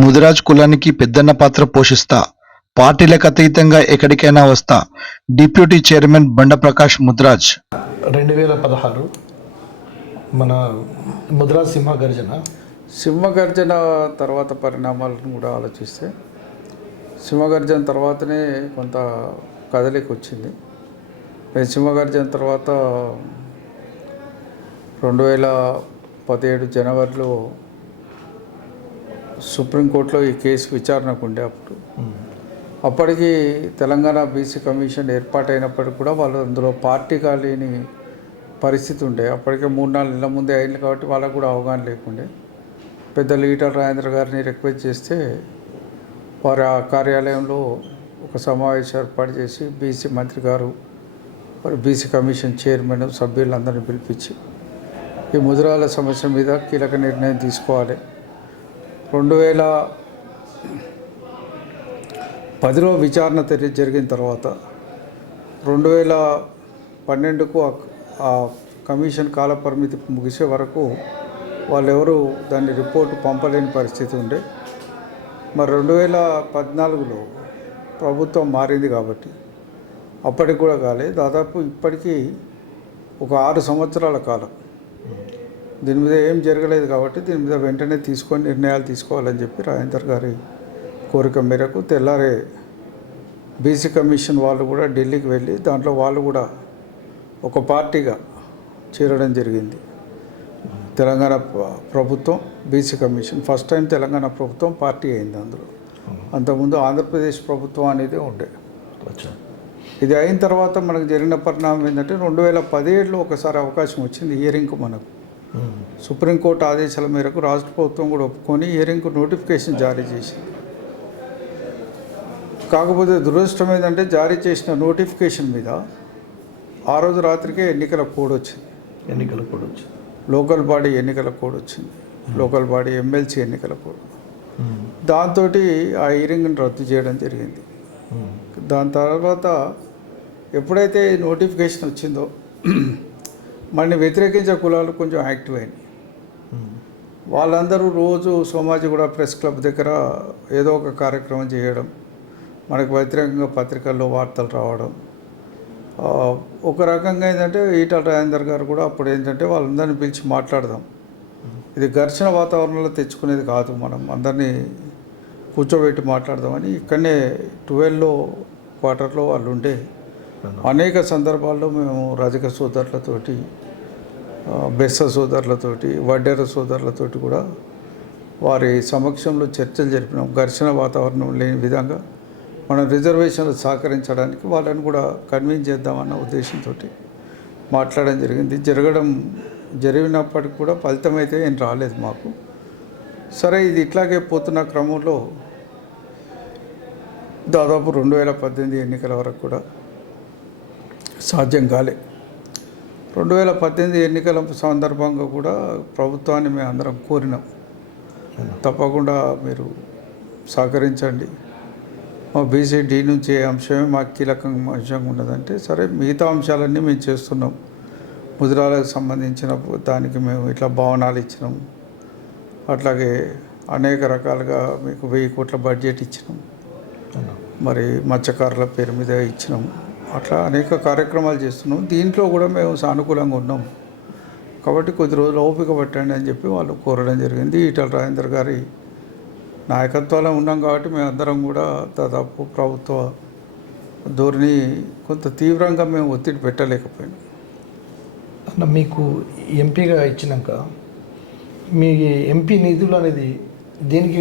ముదిరాజ్ కులానికి పెద్దన్న పాత్ర పోషిస్తా, పార్టీలకు అతీతంగా ఎక్కడికైనా వస్తా. డిప్యూటీ చైర్మన్ బండ ప్రకాష్ ముదిరాజ్. 2016 మన ముదిరాజ్ సింహగర్జన తర్వాత పరిణామాలను కూడా ఆలోచిస్తే సింహగర్జన తర్వాతనే కొంత కదలిక వచ్చింది. సింహగర్జన తర్వాత 2017 జనవరిలో సుప్రీంకోర్టులో ఈ కేసు విచారణకు ఉండే అప్పటికి తెలంగాణ బీసీ కమిషన్ ఏర్పాటైనప్పటికీ కూడా వాళ్ళు అందులో పార్టీ కాలేని పరిస్థితి ఉండే. అప్పటికే 3-4 నెలల ముందే అయింది కాబట్టి వాళ్ళకు కూడా అవగాహన లేకుండే. పెద్దలు ఈటల రాజేంద్ర గారిని రిక్వెస్ట్ చేస్తే వారి ఆ కార్యాలయంలో ఒక సమావేశం ఏర్పాటు చేసి బీసీ మంత్రి గారు మరి బీసీ కమిషన్ చైర్మన్ సభ్యులందరినీ పిలిపించి ఈ ముదిరాల సమస్య మీద కీలక నిర్ణయం తీసుకోవాలి. 2010లో విచారణ జరిగిన తర్వాత 2012కు ఆ కమిషన్ కాల పరిమితి ముగిసే వరకు వాళ్ళెవరూ దాన్ని రిపోర్టు పంపలేని పరిస్థితి ఉండే. మరి 2014లో ప్రభుత్వం మారింది కాబట్టి అప్పటికి కూడా కాలే. దాదాపు ఇప్పటికీ ఒక 6 సంవత్సరాల కాలం దీని మీద ఏం జరగలేదు కాబట్టి దీని మీద వెంటనే తీసుకొని నిర్ణయాలు తీసుకోవాలని చెప్పి రాజేందర్ గారి కోరిక మేరకు తెల్లారే బీసీ కమిషన్ వాళ్ళు కూడా ఢిల్లీకి వెళ్ళి దాంట్లో వాళ్ళు కూడా ఒక పార్టీగా చేరడం జరిగింది. తెలంగాణ ప్రభుత్వం BC commission first time Telangana ప్రభుత్వం పార్టీ అయింది అందులో. అంతకుముందు ఆంధ్రప్రదేశ్ ప్రభుత్వం అనేది ఉండే. ఇది అయిన తర్వాత మనకు జరిగిన పరిణామం ఏంటంటే 2017లో ఒకసారి అవకాశం వచ్చింది హియరింగ్కు. మనకు సుప్రీంకోర్టు ఆదేశాల మేరకు రాష్ట్ర ప్రభుత్వం కూడా ఒప్పుకొని హియరింగ్కు నోటిఫికేషన్ జారీ చేసింది. కాకపోతే దురదృష్టం ఏంటంటే జారీ చేసిన నోటిఫికేషన్ మీద ఆ రోజు రాత్రికే ఎన్నికల కోడ్ వచ్చింది. లోకల్ బాడీ ఎన్నికల కోడ్ వచ్చింది. లోకల్ బాడీ ఎమ్మెల్సీ ఎన్నికల కోడ్. దాంతో ఆ హియరింగ్ని రద్దు చేయడం జరిగింది. దాని తర్వాత ఎప్పుడైతే నోటిఫికేషన్ వచ్చిందో మనని వ్యతిరేకించే కులాలు కొంచెం యాక్టివ్ అయినాయి. వాళ్ళందరూ రోజు సోమాజిగూడ ప్రెస్ క్లబ్ దగ్గర ఏదో ఒక కార్యక్రమం చేయడం, మనకు వ్యతిరేకంగా పత్రికల్లో వార్తలు రావడం. ఒక రకంగా ఏంటంటే ఈటల రాజేందర్ గారు కూడా అప్పుడు ఏంటంటే వాళ్ళందరినీ పిలిచి మాట్లాడదాం, ఇది ఘర్షణ వాతావరణంలో తెచ్చుకునేది కాదు, మనం అందరినీ కూర్చోబెట్టి మాట్లాడదామని ఇక్కడనే 12లో క్వార్టర్లో వాళ్ళు ఉండే. అనేక సందర్భాల్లో మేము రజక సోదరులతోటి, బెస్స సోదరులతోటి, వడ్డెర సోదరులతోటి కూడా వారి సమక్షంలో చర్చలు జరిపినాం. ఘర్షణ వాతావరణం లేని విధంగా మనం రిజర్వేషన్లు సహకరించడానికి వాళ్ళని కూడా కన్విన్స్ చేద్దామన్న ఉద్దేశంతో మాట్లాడడం జరిగింది. జరిగినప్పటికి కూడా ఫలితం అయితే ఏం రాలేదు మాకు. సరే, ఇది ఇట్లాగే పోతున్న క్రమంలో దాదాపు 2018 ఎన్నికల వరకు కూడా సాధ్యం కాలే. 2018 ఎన్నికల సందర్భంగా కూడా ప్రభుత్వాన్ని మేము అందరం కోరినాం, తప్పకుండా మీరు సహకరించండి, మా బీసీడీ నుంచి ఏ అంశమే మాకు కీలకంగా అంశంగా ఉన్నదంటే, సరే మిగతా అంశాలన్నీ మేము చేస్తున్నాం, ముదిరాలకు సంబంధించిన దానికి మేము ఇట్లా భవనాలు ఇచ్చినాం, అట్లాగే అనేక రకాలుగా మీకు 1000 కోట్ల బడ్జెట్ ఇచ్చినాం, మరి మత్స్యకారుల పేరు మీద ఇచ్చినాం, అట్లా అనేక కార్యక్రమాలు చేస్తున్నాం. దీంట్లో కూడా మేము సానుకూలంగా ఉన్నాం కాబట్టి కొద్ది రోజులు ఓపిక పట్టండి అని చెప్పి వాళ్ళు కోరడం జరిగింది. ఈటల రాజేందర్ గారి నాయకత్వంలో ఉన్నాం కాబట్టి మేమందరం కూడా దాదాపు ప్రభుత్వ ధోరణి కొంత తీవ్రంగా మేము ఒత్తిడి పెట్టలేకపోయినాం. అన్న, మీకు ఎంపీగా ఇచ్చినాక మీ ఎంపీ నిధులు అనేది దేనికి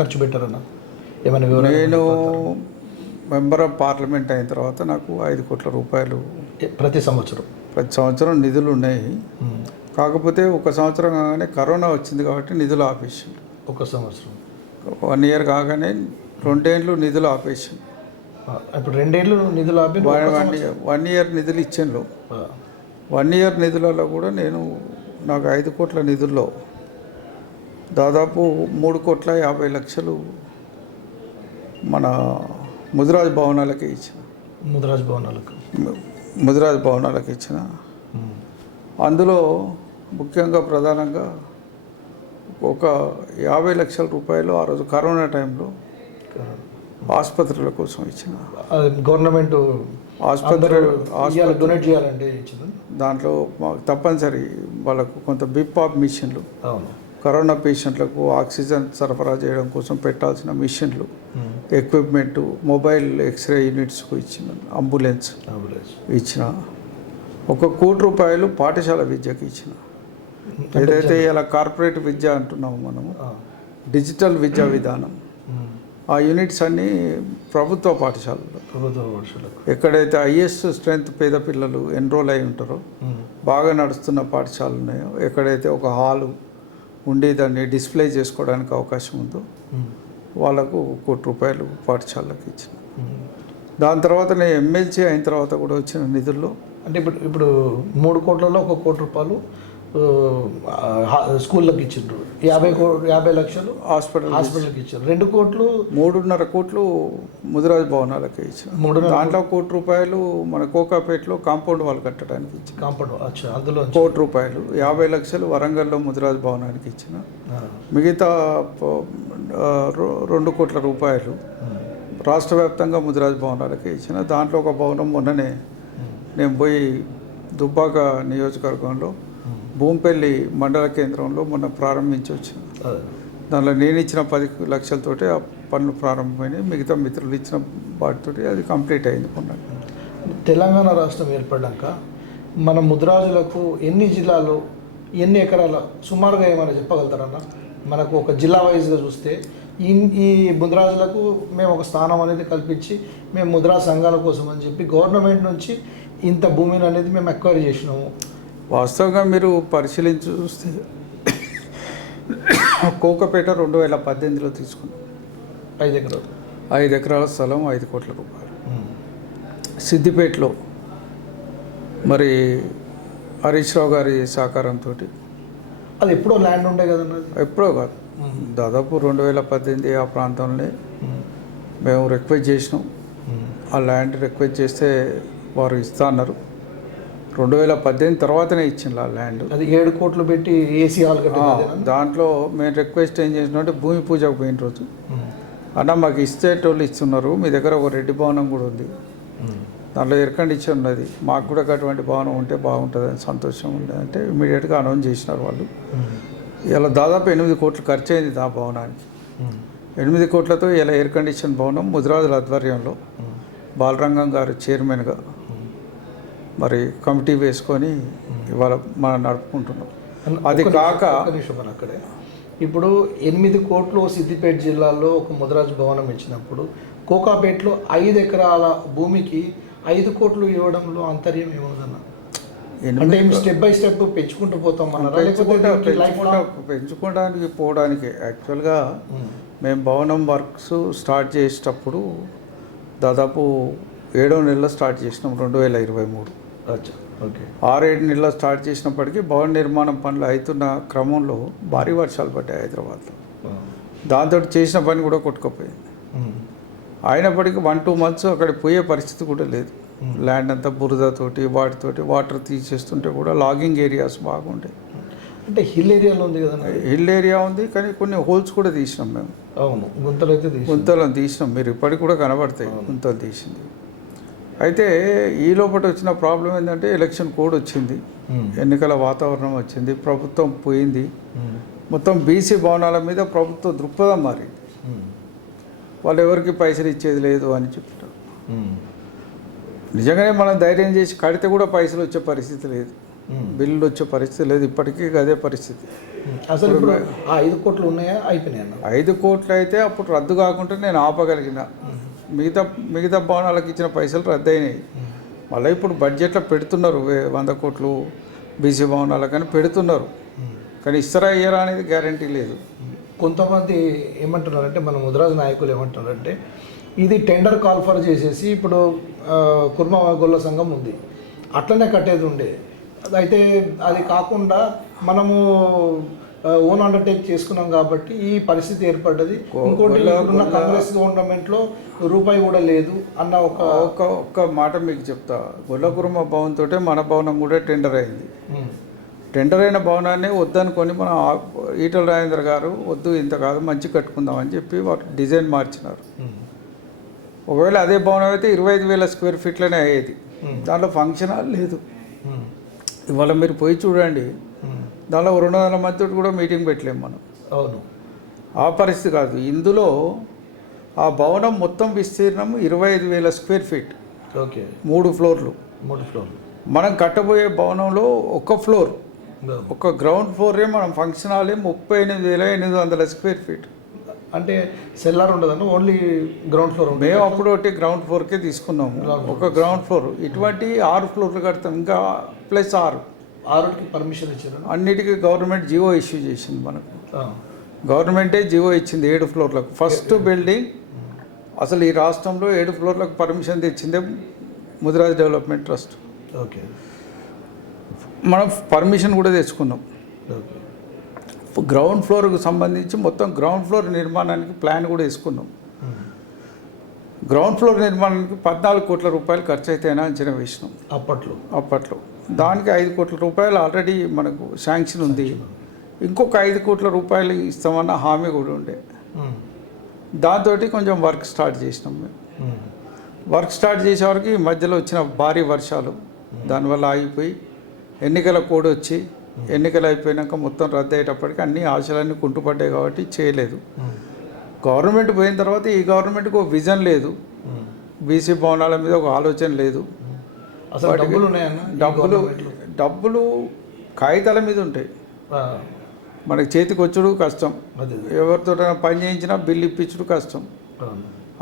ఖర్చు పెట్టారన్న? ఏమైనా నేను మెంబర్ ఆఫ్ పార్లమెంట్ అయిన తర్వాత నాకు 5 కోట్ల రూపాయలు ప్రతి సంవత్సరం నిధులు ఉన్నాయి. కాకపోతే ఒక సంవత్సరం కాగానే కరోనా వచ్చింది కాబట్టి నిధులు ఆపేసాం. ఒక సంవత్సరం 1 ఇయర్ కాగానే 2 ఏళ్ళు నిధులు ఆపేసాం. ఇప్పుడు 2 ఏళ్ళు నిధులు ఆపి 1 ఇయర్ నిధులు ఇచ్చాను. 1 ఇయర్ నిధులలో కూడా నాకు 5 కోట్ల నిధుల్లో దాదాపు 3,50,00,000 మన ముదిరాజ్ భవనాలకే ఇచ్చిన. ముదిరాజ్ భవనాలకు ఇచ్చిన. అందులో ముఖ్యంగా ప్రధానంగా ఒక 50 లక్షల రూపాయలు ఆ రోజు కరోనా టైంలో ఆసుపత్రుల కోసం ఇచ్చిన. గవర్నమెంట్ ఆసుపత్రి డొనేట్ చేయాలంటే ఇచ్చింది. దాంట్లో తప్పనిసరి వాళ్ళకు కొంత బిపాప్ మిషన్లు, అవును, కరోనా పేషెంట్లకు ఆక్సిజన్ సరఫరా చేయడం కోసం పెట్టాల్సిన మిషన్లు, ఎక్విప్మెంటు, మొబైల్ ఎక్స్రే యూనిట్స్కు ఇచ్చిన, అంబులెన్స్ ఇచ్చిన. 1 కోటి రూపాయలు పాఠశాల విద్యకు ఇచ్చిన. ఏదైతే ఇలా కార్పొరేట్ విద్య అంటున్నాము మనము, డిజిటల్ విద్యా విధానం, ఆ యూనిట్స్ అన్నీ ప్రభుత్వ పాఠశాలలో, ఎక్కడైతే హైయెస్ట్ స్ట్రెంత్ పేద పిల్లలు ఎన్రోల్ అయి ఉంటారో, బాగా నడుస్తున్న పాఠశాలలు ఉన్నాయో, ఎక్కడైతే ఒక హాలు ఉండి దాన్ని డిస్ప్లే చేసుకోవడానికి అవకాశం ఉందో వాళ్ళకు 1 కోటి రూపాయలు పాఠశాలకు ఇచ్చిన. దాని తర్వాత నేను ఎమ్మెల్సీ అయిన తర్వాత కూడా వచ్చిన నిధుల్లో అంటే ఇప్పుడు 3 కోట్లలో 1 కోటి రూపాయలు స్కూళ్ళకి ఇచ్చిండ్రు, 50 లక్షలు హాస్పిటల్కి ఇచ్చారు, 2 కోట్లు 3.5 కోట్లు ముదిరాజ్ భవనాలకి ఇచ్చిన. దాంట్లో 1 కోటి రూపాయలు మన కోకాపేటలో కాంపౌండ్ వాల్ కట్టడానికి ఇచ్చిన. కాంపౌండ్ అందులో 1 కోటి రూపాయలు, 50 లక్షలు వరంగల్లో ముదిరాజ్ భవనానికి ఇచ్చిన. మిగతా 2 కోట్ల రూపాయలు రాష్ట్ర వ్యాప్తంగా ముదిరాజ్ భవనాలకి ఇచ్చిన. దాంట్లో ఒక భవనం మొన్ననే నేను పోయి దుబ్బాక నియోజకవర్గంలో భూంపల్లి మండల కేంద్రంలో మొన్న ప్రారంభించి వచ్చిన. దానిలో నేను ఇచ్చిన 10 లక్షలతోటి ఆ పనులు ప్రారంభమైనాయి. మిగతా మిత్రులు ఇచ్చిన వాటితోటి అది కంప్లీట్ అయింది. మొన్న తెలంగాణ రాష్ట్రం ఏర్పడ్డాక మన ముద్రాజులకు ఎన్ని జిల్లాలు, ఎన్ని ఎకరాల సుమారుగా ఏమైనా చెప్పగలుగుతారన్న? మనకు ఒక జిల్లా వైజ్గా చూస్తే ఈ ముద్రాజులకు మేము ఒక స్థానం అనేది కల్పించి మేము ముద్రా సంఘాల కోసం అని చెప్పి గవర్నమెంట్ నుంచి ఇంత భూమిని అనేది మేము ఎక్వైర్ చేసినాము. వాస్తవంగా మీరు పరిశీలించి చూస్తే కోకపేట 2018లో తీసుకున్నాం 5 ఎకరాలు, 5 ఎకరాల స్థలం, 5 కోట్ల రూపాయలు. సిద్దిపేటలో మరి హరీష్ రావు గారి సహకారంతో, అది ఎప్పుడో ల్యాండ్ ఉండే కదన్నది, ఎప్పుడో కాదు, దాదాపు 2018 ఆ ప్రాంతంలో మేము రిక్వెస్ట్ చేసినాం. ఆ ల్యాండ్ రిక్వెస్ట్ చేస్తే వారు ఇస్తా అన్నారు. 2018 తర్వాతనే ఇచ్చింది ఆ ల్యాండ్. అది 7 కోట్లు పెట్టి ఏసీ హాల్ కట్టింది. దాంట్లో మేము రిక్వెస్ట్ ఏం చేసినామంటే భూమి పూజకు పోయిన రోజు, అన్న మాకు ఇచ్చేటోళ్ళు ఇస్తున్నారు, మీ దగ్గర ఒక రెడ్డి భవనం కూడా ఉంది, దాంట్లో ఎయిర్ కండిషన్ ఉన్నది, మాకు కూడా అటువంటి భవనం ఉంటే బాగుంటుందని సంతోషం ఉంది అంటే ఇమీడియట్గా అనౌన్స్ చేసినారు వాళ్ళు. ఇలా దాదాపు 8 కోట్లు ఖర్చు అయింది ఆ భవనానికి. 8 కోట్లతో ఇలా ఎయిర్ కండిషన్ భవనం ముదిరాజుల ఆధ్వర్యంలో బాలరంగం గారు చైర్మన్గా మరి కమిటీ వేసుకొని ఇవాళ మనం నడుపుకుంటున్నాం. అది కాక అక్కడే ఇప్పుడు 8 కోట్లు సిద్దిపేట జిల్లాలో ఒక ముదిరాజ్ భవనం ఇచ్చినప్పుడు కోకాపేటలో 5 ఎకరాల భూమికి 5 కోట్లు ఇవ్వడంలో అంతర్యం ఏముందన్న? అంటే స్టెప్ బై స్టెప్ పెంచుకుంటూ పోతాం పెంచుకోవడానికి పోవడానికి. యాక్చువల్గా మేము భవనం వర్క్స్ స్టార్ట్ చేసేటప్పుడు దాదాపు 7వ నెలలో స్టార్ట్ చేసినాం 2023. ఓకే, 6-7 నెలలో స్టార్ట్ చేసినప్పటికీ భవన నిర్మాణం పనులు అవుతున్న క్రమంలో భారీ వర్షాలు పడ్డాయి హైదరాబాద్లో. దాంతో చేసిన పని కూడా కొట్టుకుపోయింది. అయినప్పటికీ 1-2 మంత్స్ అక్కడికి పోయే పరిస్థితి కూడా లేదు. ల్యాండ్ అంతా బురదతోటి వాటితోటి వాటర్ తీసేస్తుంటే కూడా లాగింగ్ ఏరియాస్ బాగుండే. అంటే హిల్ ఏరియాలో ఉంది కదా? హిల్ ఏరియా ఉంది, కానీ కొన్ని హోల్స్ కూడా తీసినాం మేము. అవును, గుంతలు అయితే గుంతలను తీసినాం, మీరు ఇప్పటికి కూడా కనబడతాయి గుంతలు తీసింది. అయితే ఈ లోపల వచ్చిన ప్రాబ్లం ఏంటంటే ఎలక్షన్ కోడ్ వచ్చింది, ఎన్నికల వాతావరణం వచ్చింది, ప్రభుత్వం పోయింది, మొత్తం బీసీ భవనాల మీద ప్రభుత్వ దృక్పథం మారింది. వాళ్ళు ఎవరికి పైసలు ఇచ్చేది లేదు అని చెప్తారు. నిజంగానే మనం ధైర్యం చేసి కడితే కూడా పైసలు వచ్చే పరిస్థితి లేదు, బిల్లులు వచ్చే పరిస్థితి లేదు. ఇప్పటికీ అదే పరిస్థితి. అసలు ఇప్పుడు 5 కోట్లు ఉన్నాయా, అయిపోయినాయి? 5 కోట్లు అయితే అప్పుడు రద్దు కాకుండా నేను ఆపగలిగిన. మిగతా భవనాలకు ఇచ్చిన పైసలు రద్దు అయినాయి. మళ్ళీ ఇప్పుడు బడ్జెట్లో పెడుతున్నారు 100 కోట్లు బీసీ భవనాలకని పెడుతున్నారు, కానీ ఇస్తారా ఇయ్యరా అనేది గ్యారంటీ లేదు. కొంతమంది ఏమంటున్నారంటే, మన ముదిరాజు నాయకులు ఏమంటున్నారంటే, ఇది టెండర్ కాల్ ఫర్ చేసేసి ఇప్పుడు కుర్మ గొల్ల సంఘం ఉంది, అట్లనే కట్టేది ఉండే, అయితే అది కాకుండా మనము ఓన్ అండర్టేక్ చేసుకున్నాం కాబట్టి ఈ పరిస్థితి ఏర్పడ్డది. ఇంకోటి ఇప్పుడున్న కాంగ్రెస్ గవర్నమెంట్లో రూపాయి కూడా లేదు అన్న ఒక్క మాట మీకు చెప్తా. గొల్ల కుర్మ భవన్ తోటే మన భవనం కూడా టెండర్ అయింది. టెండర్ అయిన భవనాన్ని వద్దనుకొని మన ఈటల రాజేంద్ర గారు వద్దు ఇంత కాదు మంచి కట్టుకుందామని చెప్పి వాటి డిజైన్ మార్చినారు. ఒకవేళ అదే భవనం అయితే 25,000 స్క్వేర్ ఫీట్లోనే అయ్యేది. దాంట్లో ఫంక్షన్ హాల్ లేదు. ఇవాళ మీరు పోయి చూడండి, దాంట్లో 200 మందితో కూడా మీటింగ్ పెట్టలేము మనం. అవును, ఆ పరిస్థితి కాదు. ఇందులో ఆ భవనం మొత్తం విస్తీర్ణం 25,000 స్క్వేర్ ఫీట్, ఓకే, 3 ఫ్లోర్లు. 3 ఫ్లోర్లు. మనం కట్టబోయే భవనంలో ఒక ఫ్లోర్, ఒక గ్రౌండ్ ఫ్లోరే మనం ఫంక్షన్ హాలే 38,800 స్క్వేర్ ఫీట్. అంటే సెల్లార్ ఉండదన్న, ఓన్లీ గ్రౌండ్ ఫ్లోర్ ఉంటుంది. మేము అప్పుడు ఒకటి గ్రౌండ్ ఫ్లోర్కే తీసుకున్నాము, ఒక గ్రౌండ్ ఫ్లోర్. ఇటువంటి 6 ఫ్లోర్లు కడతాం, ఇంకా ప్లస్ 6కి పర్మిషన్ ఇచ్చారు. అన్నిటికీ గవర్నమెంట్ జీవో ఇష్యూ చేసింది మనకు. గవర్నమెంటే జీవో ఇచ్చింది 7 ఫ్లోర్లకు. ఫస్ట్ బిల్డింగ్ అసలు ఈ రాష్ట్రంలో 7 ఫ్లోర్లకు పర్మిషన్ తెచ్చిందే ముదిరాజ్ డెవలప్మెంట్ ట్రస్ట్. ఓకే, మనం పర్మిషన్ కూడా తెచ్చుకున్నాం. ఓకే. గ్రౌండ్ ఫ్లోర్కు సంబంధించి మొత్తం గ్రౌండ్ ఫ్లోర్ నిర్మాణానికి ప్లాన్ కూడా వేసుకున్నాం. గ్రౌండ్ ఫ్లోర్ నిర్మాణానికి 14 కోట్ల రూపాయలు ఖర్చు అయితేనా అంచనా వేసినాం అప్పట్లో. దానికి 5 కోట్ల రూపాయలు ఆల్రెడీ మనకు శాంక్షన్ ఉంది. ఇంకొక 5 కోట్ల రూపాయలు ఇస్తామన్న హామీ కూడా ఉండే. దాంతో కొంచెం వర్క్ స్టార్ట్ చేసినాం మేము. వర్క్ స్టార్ట్ చేసే వరకు ఈ మధ్యలో వచ్చిన భారీ వర్షాలు దానివల్ల ఆగిపోయి, ఎన్నికల కోడ్ వచ్చి ఎన్నికలు అయిపోయినాక మొత్తం రద్దు అయ్యేటప్పటికి అన్ని ఆశలన్నీ కుంటుపడ్డాయి కాబట్టి చేయలేదు. గవర్నమెంట్ పోయిన తర్వాత ఈ గవర్నమెంట్కి ఒక విజన్ లేదు, బీసీ భవనాల మీద ఒక ఆలోచన లేదు. అసలు డబ్బులు ఉన్నాయన్న? డబ్బులు కాగితాల మీద ఉంటాయి, మనకి చేతికి వచ్చుడు కష్టం. ఎవరితో పని చేయించినా బిల్లు ఇప్పించుడు కష్టం.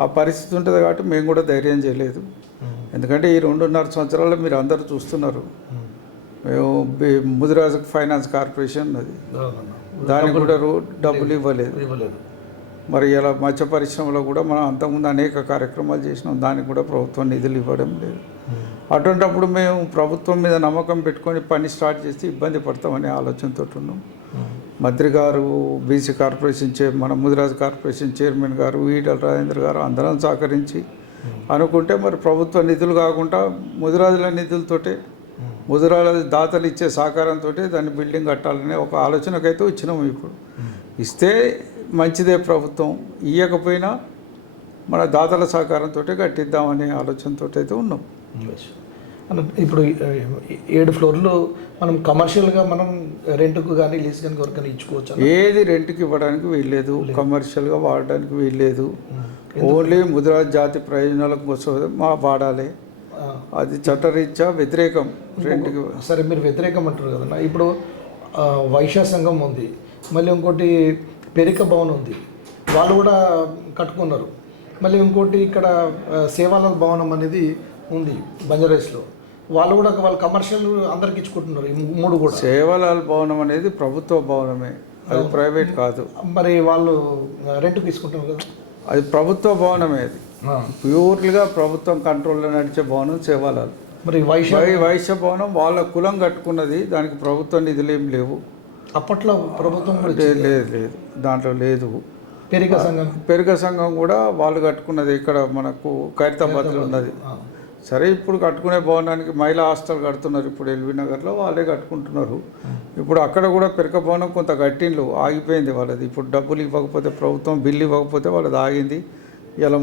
ఆ పరిస్థితి ఉంటుంది కాబట్టి మేము కూడా ధైర్యం చేయలేదు. ఎందుకంటే ఈ 2.5 సంవత్సరాల్లో మీరు అందరూ చూస్తున్నారు, మేము ముదిరాజ్ ఫైనాన్స్ కార్పొరేషన్ అది, దానికి కూడా డబ్బులు ఇవ్వలేదు. మరి ఇలా మత్స్య పరిశ్రమలో కూడా మనం అంతకుముందు అనేక కార్యక్రమాలు చేసినాం, దానికి కూడా ప్రభుత్వం నిధులు ఇవ్వడం లేదు. అటువంటిప్పుడు మేము ప్రభుత్వం మీద నమ్మకం పెట్టుకొని పని స్టార్ట్ చేసి ఇబ్బంది పడతామనే ఆలోచనతో ఉన్నాం. మంత్రి గారు, బీసీ కార్పొరేషన్ మన ముదిరాజ్ కార్పొరేషన్ చైర్మన్ గారు, ఈటల రాజేంద్ర గారు అందరం సహకరించి అనుకుంటే మరి ప్రభుత్వ నిధులు కాకుండా ముదిరాజుల నిధులతోటే, ముదిరాజు దాతలు ఇచ్చే సహకారంతో దాన్ని బిల్డింగ్ కట్టాలనే ఒక ఆలోచనకైతే వచ్చినాము. ఇప్పుడు ఇస్తే మంచిదే, ప్రభుత్వం ఇవ్వకపోయినా మన దాతల సహకారంతో కట్టిద్దామనే ఆలోచనతో అయితే ఉన్నాం. ఇప్పుడు 7 ఫ్లోర్లు మనం కమర్షియల్గా మనం రెంట్కు కానీ లీజ్ కానీ ఎవరికైనా ఇచ్చుకోవచ్చు? ఏది రెంట్కి ఇవ్వడానికి వీల్లేదు, కమర్షియల్గా వాడడానికి వీల్లేదు. ఓన్లీ ముదిరాజ్ జాతి ప్రయోజనాల కోసం వాడాలి. అది చట్టరీత్యా వ్యతిరేకం రెంట్కి. సరే, మీరు వ్యతిరేకం అంటారు కదన్నా. ఇప్పుడు వైశ్య సంఘం ఉంది, మళ్ళీ ఇంకోటి పెరిక భవన్ ఉంది, వాళ్ళు కూడా కట్టుకున్నారు. మళ్ళీ ఇంకోటి ఇక్కడ సేవాలాల్ భవనం అనేది ఉంది బంజారాస్లో, వాళ్ళు కూడా వాళ్ళు కమర్షియల్ అందరికి ఇచ్చుకుంటున్నారు. ఈ 3 కూడా. సేవాలాల్ భవనం అనేది ప్రభుత్వ భవనమే, అది ప్రైవేట్ కాదు. మరి వాళ్ళు రెంట్కి తీసుకుంటున్నారు కదా? అది ప్రభుత్వ భవనమే, అది ప్యూర్గా ప్రభుత్వం కంట్రోల్లో నడిచే భవనం సేవాలాల్. మరి వైశ్య భవనం వాళ్ళ కులం కట్టుకున్నది, దానికి ప్రభుత్వ నిధులు ఏం లేవు. అప్పట్లో ప్రభుత్వం లేదు, దాంట్లో లేదు. పెరిక సంఘం కూడా వాళ్ళు కట్టుకున్నది, ఇక్కడ మనకు ఖైరతాబాద్లో ఉన్నది. సరే, ఇప్పుడు కట్టుకునే భవనానికి మహిళా హాస్టల్ కడుతున్నారు, ఇప్పుడు ఎల్బీ నగర్లో వాళ్ళే కట్టుకుంటున్నారు. ఇప్పుడు అక్కడ కూడా పెరక భవనం కొంత కట్టిండ్లు, ఆగిపోయింది వాళ్ళది. ఇప్పుడు డబ్బులు ఇవ్వకపోతే, ప్రభుత్వం బిల్లు ఇవ్వకపోతే వాళ్ళది ఆగింది. ఇలా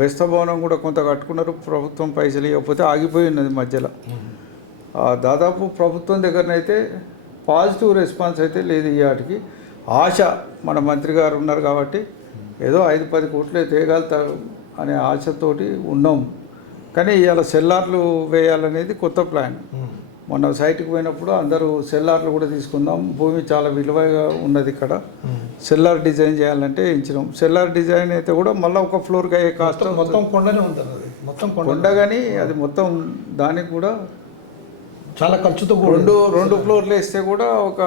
బెస్త భవనం కూడా కొంత కట్టుకున్నారు, ప్రభుత్వం పైసలు ఇవ్వకపోతే ఆగిపోయి ఉన్నది మధ్యలో. దాదాపు ప్రభుత్వం దగ్గరనైతే పాజిటివ్ రెస్పాన్స్ అయితే లేదు. ఈ వాటికి ఆశ, మన మంత్రి గారు ఉన్నారు కాబట్టి ఏదో 5-10 కోట్లు తేగలుగుతారు అనే ఆశతోటి ఉన్నాం. కానీ ఇవాళ సెల్లార్లు వేయాలనేది కొత్త ప్లాన్. మొన్న సైట్కి పోయినప్పుడు అందరూ సెల్లార్లు కూడా తీసుకుందాం, భూమి చాలా విలువగా ఉన్నది ఇక్కడ, సెల్లార్ డిజైన్ చేయాలంటే ఇచ్చినాం. సెల్లార్ డిజైన్ అయితే కూడా మళ్ళీ ఒక ఫ్లోర్కి అయ్యే కాస్ట్ మొత్తం కొండనే ఉంటుంది, అది మొత్తం కొండ. కానీ అది మొత్తం దానికి కూడా చాలా ఖర్చుతో 2 ఫ్లోర్లు వేస్తే కూడా ఒక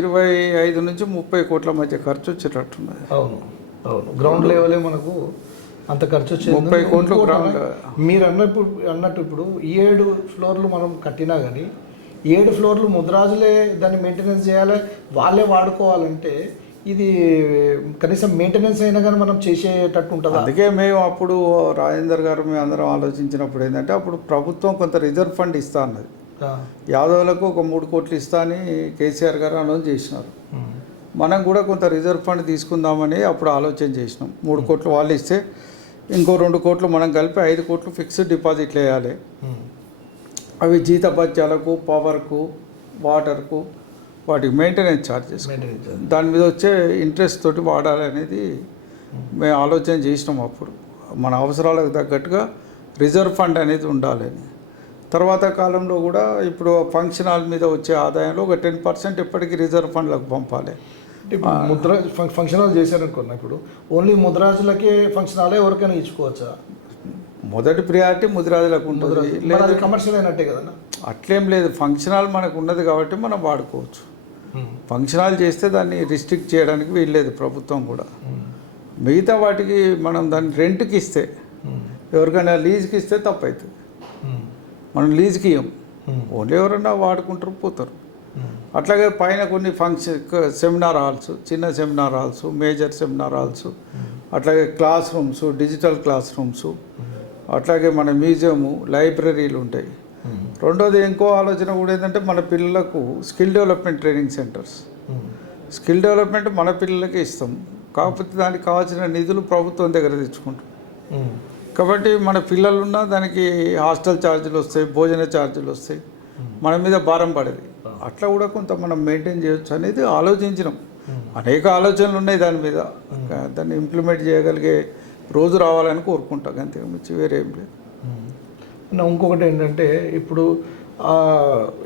25 నుంచి 30 కోట్ల మధ్య ఖర్చు వచ్చేటట్టున్నది. అవును, గ్రౌండ్ లెవెలే మనకు అంత ఖర్చు వచ్చేది 30 కోట్లు గ్రౌండ్. మీరు అన్నట్టు ఇప్పుడు 7 ఫ్లోర్లు మనం కట్టినా కానీ 7 ఫ్లోర్లు ముద్రాజులే దాన్ని మెయింటెనెన్స్ చేయాలి, వాళ్ళే వాడుకోవాలంటే ఇది కనీసం మెయింటెనెన్స్ అయినా కానీ మనం చేసేటట్టు ఉంటుంది. అందుకే మేము అప్పుడు రాజేందర్ గారు మేము అందరం ఆలోచించినప్పుడు ఏంటంటే, అప్పుడు ప్రభుత్వం కొంత రిజర్వ్ ఫండ్ ఇస్తా అన్నది. యాదవులకు ఒక 3 కోట్లు ఇస్తా అని కేసీఆర్ గారు అనౌన్స్ చేసినారు. మనం కూడా కొంత రిజర్వ్ ఫండ్ తీసుకుందామని అప్పుడు ఆలోచన చేసినాం. 3 కోట్లు వాళ్ళు ఇస్తే ఇంకో 2 కోట్లు మనం కలిపి 5 కోట్లు ఫిక్స్డ్ డిపాజిట్లు వేయాలి. అవి జీతభత్యాలకు, పవర్కు, వాటర్కు, వాటికి మెయింటెనెన్స్ ఛార్జెస్, దాని మీద వచ్చే ఇంట్రెస్ట్ తోటి వాడాలి అనేది మేము ఆలోచన చేసినాం. అప్పుడు మన అవసరాలకు తగ్గట్టుగా రిజర్వ్ ఫండ్ అనేది ఉండాలని. తర్వాత కాలంలో కూడా ఇప్పుడు ఫంక్షన్ హాల్ మీద వచ్చే ఆదాయంలో ఒక 10% ఎప్పటికీ రిజర్వ్ ఫండ్లకు పంపాలి. ఇప్పుడు ముద్రాజ్ ఫంక్షన్ హాల్ చేశారనుకున్నా, ఇప్పుడు ఓన్లీ ముద్రాజులకే ఫంక్షన్ హాలే ఎవరికైనా ఇచ్చుకోవచ్చా? మొదటి ప్రియారిటీ ముద్రాజులకు ఉంటుంది. అది కమర్షియల్ అయినట్టే కదన్నా? అట్లేం లేదు, ఫంక్షన్ హాల్ మనకు ఉన్నది కాబట్టి మనం వాడుకోవచ్చు. ఫంక్షన్ హాల్ చేస్తే దాన్ని రిస్ట్రిక్ట్ చేయడానికి వీల్లేదు ప్రభుత్వం కూడా. మిగతా వాటికి మనం దాన్ని రెంట్కి ఇస్తే, ఎవరికైనా లీజ్కి ఇస్తే తప్పవుతుంది. మనం లీజ్కి ఇవ్వం, ఓన్లీ ఎవరైనా వాడుకుంటారు పోతారు. అట్లాగే పైన కొన్ని సెమినార్ హాల్స్, చిన్న seminar halls, major seminar halls, అట్లాగే class rooms, digital class rooms, అట్లాగే మన మ్యూజియము, లైబ్రరీలు ఉంటాయి. రెండోది ఇంకో ఆలోచన కూడా ఏంటంటే మన పిల్లలకు skill development training centres. Skill development మన పిల్లలకే ఇస్తాం, కాకపోతే దానికి కావాల్సిన నిధులు ప్రభుత్వం దగ్గర తెచ్చుకుంటాం. కాబట్టి మన పిల్లలున్నా దానికి హాస్టల్ ఛార్జీలు వస్తాయి, భోజన ఛార్జీలు వస్తాయి, మన మీద భారం పడేది. అట్లా కూడా కొంత మనం మెయింటైన్ చేయొచ్చు అనేది ఆలోచించినాం. అనేక ఆలోచనలు ఉన్నాయి దాని మీద, దాన్ని ఇంప్లిమెంట్ చేయగలిగే రోజు రావాలని కోరుకుంటాం, అంతే మించి వేరే ఏం లేదు. ఇంకొకటి ఏంటంటే, ఇప్పుడు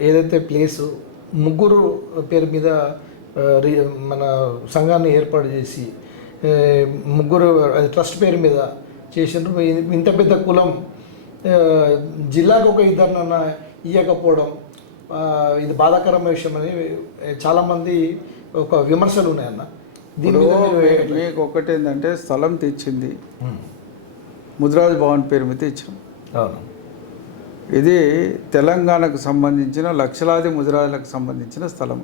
ఏదైతే ప్లేసు ముగ్గురు పేరు మీద మన సంఘాన్ని ఏర్పాటు చేసి ముగ్గురు ట్రస్ట్ పేరు మీద చేసినారు. ఇంత పెద్ద కులం జిల్లాకు ఒక ఇద్దరినన్నా ఇవ్వకపోవడం ఇది బాధాకరమైన విషయం అని చాలామంది ఒక విమర్శలు ఉన్నాయన్న. దీని మీకు ఒకటి ఏంటంటే, స్థలం తెచ్చింది ముదిరాజ్ భవన్ పేరు మీద ఇచ్చాం. ఇది తెలంగాణకు సంబంధించిన లక్షలాది ముదిరాజులకు సంబంధించిన స్థలం.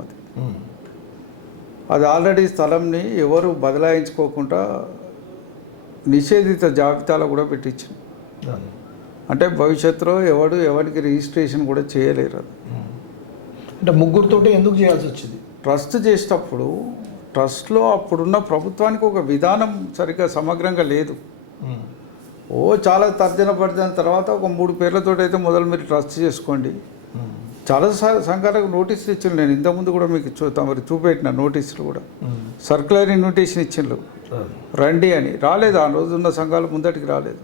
అది ఆల్రెడీ స్థలంని ఎవరు బదలాయించుకోకుండా నిషేధిత జాబితాలో కూడా పెట్టించాం. అంటే భవిష్యత్తులో ఎవరికి రిజిస్ట్రేషన్ కూడా చేయలేరు. అంటే ముగ్గురితోటి ఎందుకు చేయాల్సి వచ్చింది? ట్రస్ట్ చేసేటప్పుడు ట్రస్ట్లో అప్పుడున్న ప్రభుత్వానికి ఒక విధానం సరిగ్గా సమగ్రంగా లేదు. చాలా తర్జన పర్జన తర్వాత ఒక 3 పేర్లతో అయితే మొదలు మీరు ట్రస్ట్ చేసుకోండి. చాలా సంఘాలకు నోటీసులు ఇచ్చిండు. నేను ఇంతకుముందు కూడా మీకు చూపెట్టిన నోటీసులు కూడా, సర్క్యులర్ ఇన్విటేషన్ ఇచ్చిండ్రు రండి అని. రాలేదు, ఆ రోజు ఉన్న సంఘాలు ముందటికి రాలేదు.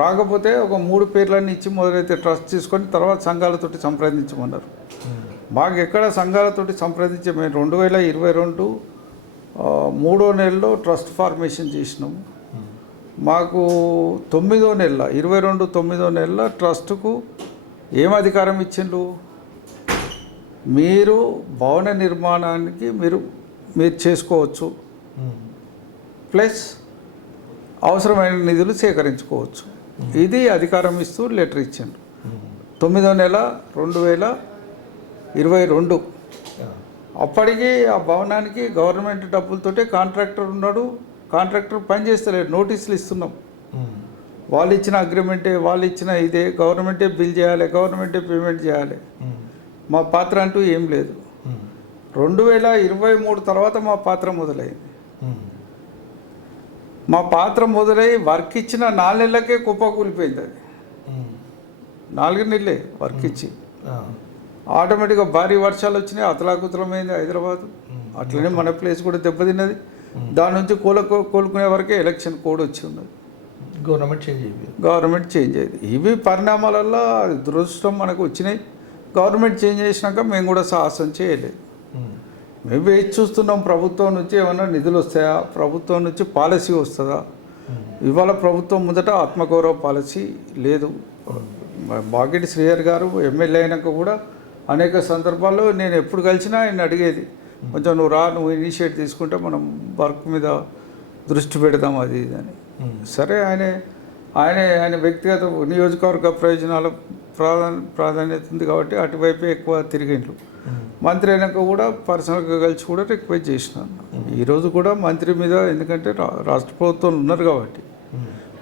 రాకపోతే ఒక 3 పేర్లన్నీ ఇచ్చి మొదలైతే ట్రస్ట్ తీసుకొని తర్వాత సంఘాలతోటి సంప్రదించమన్నారు. మాకు ఎక్కడ సంఘాలతోటి సంప్రదించి మేము 2022 3వ నెలలో ట్రస్ట్ ఫార్మేషన్ చేసినాము. మాకు 9వ నెల 22 9వ నెలలో ట్రస్ట్కు ఏం అధికారం ఇచ్చిండ్రు? మీరు భవన నిర్మాణానికి మీరు చేసుకోవచ్చు, ప్లస్ అవసరమైన నిధులు సేకరించుకోవచ్చు. ఇది అధికారం ఇస్తూ లెటర్ ఇచ్చిండ్రు. 9వ నెల 2022. అప్పటికి ఆ భవనానికి గవర్నమెంట్ డబ్బులతోటే కాంట్రాక్టర్ ఉన్నాడు. కాంట్రాక్టర్ పని చేస్తలేడు, నోటీసులు ఇస్తున్నాం. వాళ్ళు ఇచ్చిన అగ్రిమెంటే, వాళ్ళు ఇచ్చిన ఇదే, గవర్నమెంటే బిల్ చేయాలి, గవర్నమెంటే పేమెంట్ చేయాలి. మా పాత్ర అంటూ ఏం లేదు. 2023 తర్వాత మా పాత్ర మొదలైంది. మా పాత్ర మొదలై వర్క్ ఇచ్చిన 4 నెలలకే కుప్పకూలిపోయింది. అది 4 నెలలే వర్క్ ఇచ్చి ఆటోమేటిక్గా భారీ వర్షాలు వచ్చినాయి, అతలాకుతలమైంది హైదరాబాద్. అట్లనే మన ప్లేస్ కూడా దెబ్బతిన్నది. దాని నుంచి కోలుకునే వరకే ఎలక్షన్ కోడ్ వచ్చి ఉన్నది, గవర్నమెంట్ చేంజ్ అయ్యింది. ఇవి పరిణామాలలో దురదృష్టం మనకు వచ్చినాయి. గవర్నమెంట్ చేంజ్ చేసినాక మేము కూడా సాహసం చేయలేదు. మేము వేచి చూస్తున్నాం ప్రభుత్వం నుంచి ఏమైనా నిధులు వస్తాయా, ప్రభుత్వం నుంచి పాలసీ వస్తుందా. ఇవాళ ప్రభుత్వం ముందట ఆత్మగౌరవ పాలసీ లేదు. బాగిటి శ్రీహరి గారు ఎమ్మెల్యే అయినాక కూడా అనేక సందర్భాల్లో నేను ఎప్పుడు కలిసినా ఆయన అడిగేది, కొంచెం నువ్వు ఇనిషియేట్ తీసుకుంటే మనం వర్క్ మీద దృష్టి పెడదాం అది ఇది అని. సరే, ఆయన వ్యక్తిగత నియోజకవర్గ ప్రయోజనాల ప్రాధాన్యత ఉంది కాబట్టి అటువైపే ఎక్కువ తిరిగిండ్రు. మంత్రి అయినాక కూడా పర్సనల్గా కలిసి కూడా రిక్వెస్ట్ చేసినాను. ఈరోజు కూడా మంత్రి మీద, ఎందుకంటే రాష్ట్ర ప్రభుత్వంలో ఉన్నారు కాబట్టి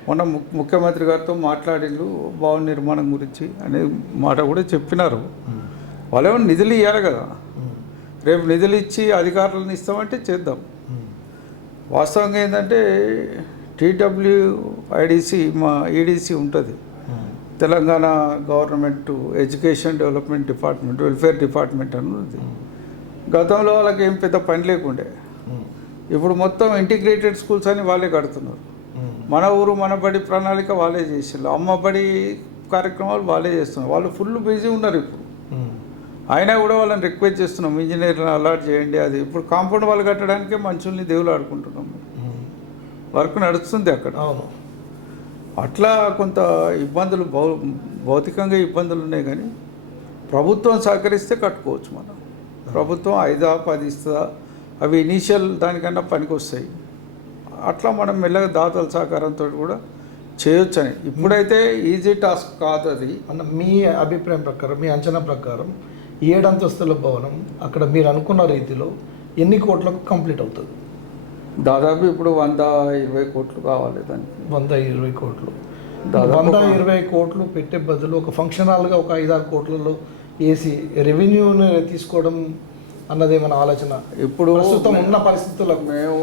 మొన్న ముఖ్యమంత్రి గారితో మాట్లాడిండు భవన నిర్మాణం గురించి అనే మాట కూడా చెప్పినారు. వాళ్ళేమో నిధులు ఇవ్వాలి కదా, రేపు నిధులు ఇచ్చి అధికారులను ఇస్తామంటే చేద్దాం. వాస్తవంగా ఏంటంటే TWIDC మా EDC ఉంటుంది, Telangana government education development department, welfare department అని ఉంది. గతంలో వాళ్ళకి ఏం పెద్ద పని లేకుండే, ఇప్పుడు మొత్తం ఇంటిగ్రేటెడ్ స్కూల్స్ అని వాళ్ళే కడుతున్నారు. మన ఊరు మన బడి ప్రణాళిక వాళ్ళే చేసారు, అమ్మ బడి కార్యక్రమాలు వాళ్ళే చేస్తున్నారు. వాళ్ళు ఫుల్ బిజీ ఉన్నారు ఇప్పుడు. అయినా కూడా వాళ్ళని రిక్వెస్ట్ చేస్తున్నాం, ఇంజనీర్లను అలాట్ చేయండి. అది ఇప్పుడు కాంపౌండ్ వాళ్ళు కట్టడానికే మనుషుల్ని దేవులు ఆడుకుంటున్నాం. వర్క్ నడుస్తుంది అక్కడ. అట్లా కొంత ఇబ్బందులు భౌతికంగా ఇబ్బందులు ఉన్నాయి, కానీ ప్రభుత్వం సహకరిస్తే కట్టుకోవచ్చు. మనం ప్రభుత్వం 5-10 ఇస్తుందా, అవి ఇనీషియల్ దానికన్నా పనికి వస్తాయి. అట్లా మనం మెల్లగా దాతల సహకారంతో కూడా చేయొచ్చని. ఇప్పుడైతే ఈజీ టాస్క్ కాదు అది. అన్న మీ అభిప్రాయం ప్రకారం, మీ అంచనా ప్రకారం 7 అంతస్తుల భవనం అక్కడ మీరు అనుకున్న రీతిలో ఎన్ని కోట్లకు కంప్లీట్ అవుతుంది? దాదాపు ఇప్పుడు 120 కోట్లు కావాలి దానికి. 120 కోట్లు. దాదాపు 120 కోట్లు పెట్టే బదులు ఒక ఫంక్షన్ హాల్గా ఒక 5-6 కోట్లలో వేసి రెవెన్యూని తీసుకోవడం అన్నది ఏమైనా ఆలోచన? ఇప్పుడు ప్రస్తుతం ఉన్న పరిస్థితులకు మేము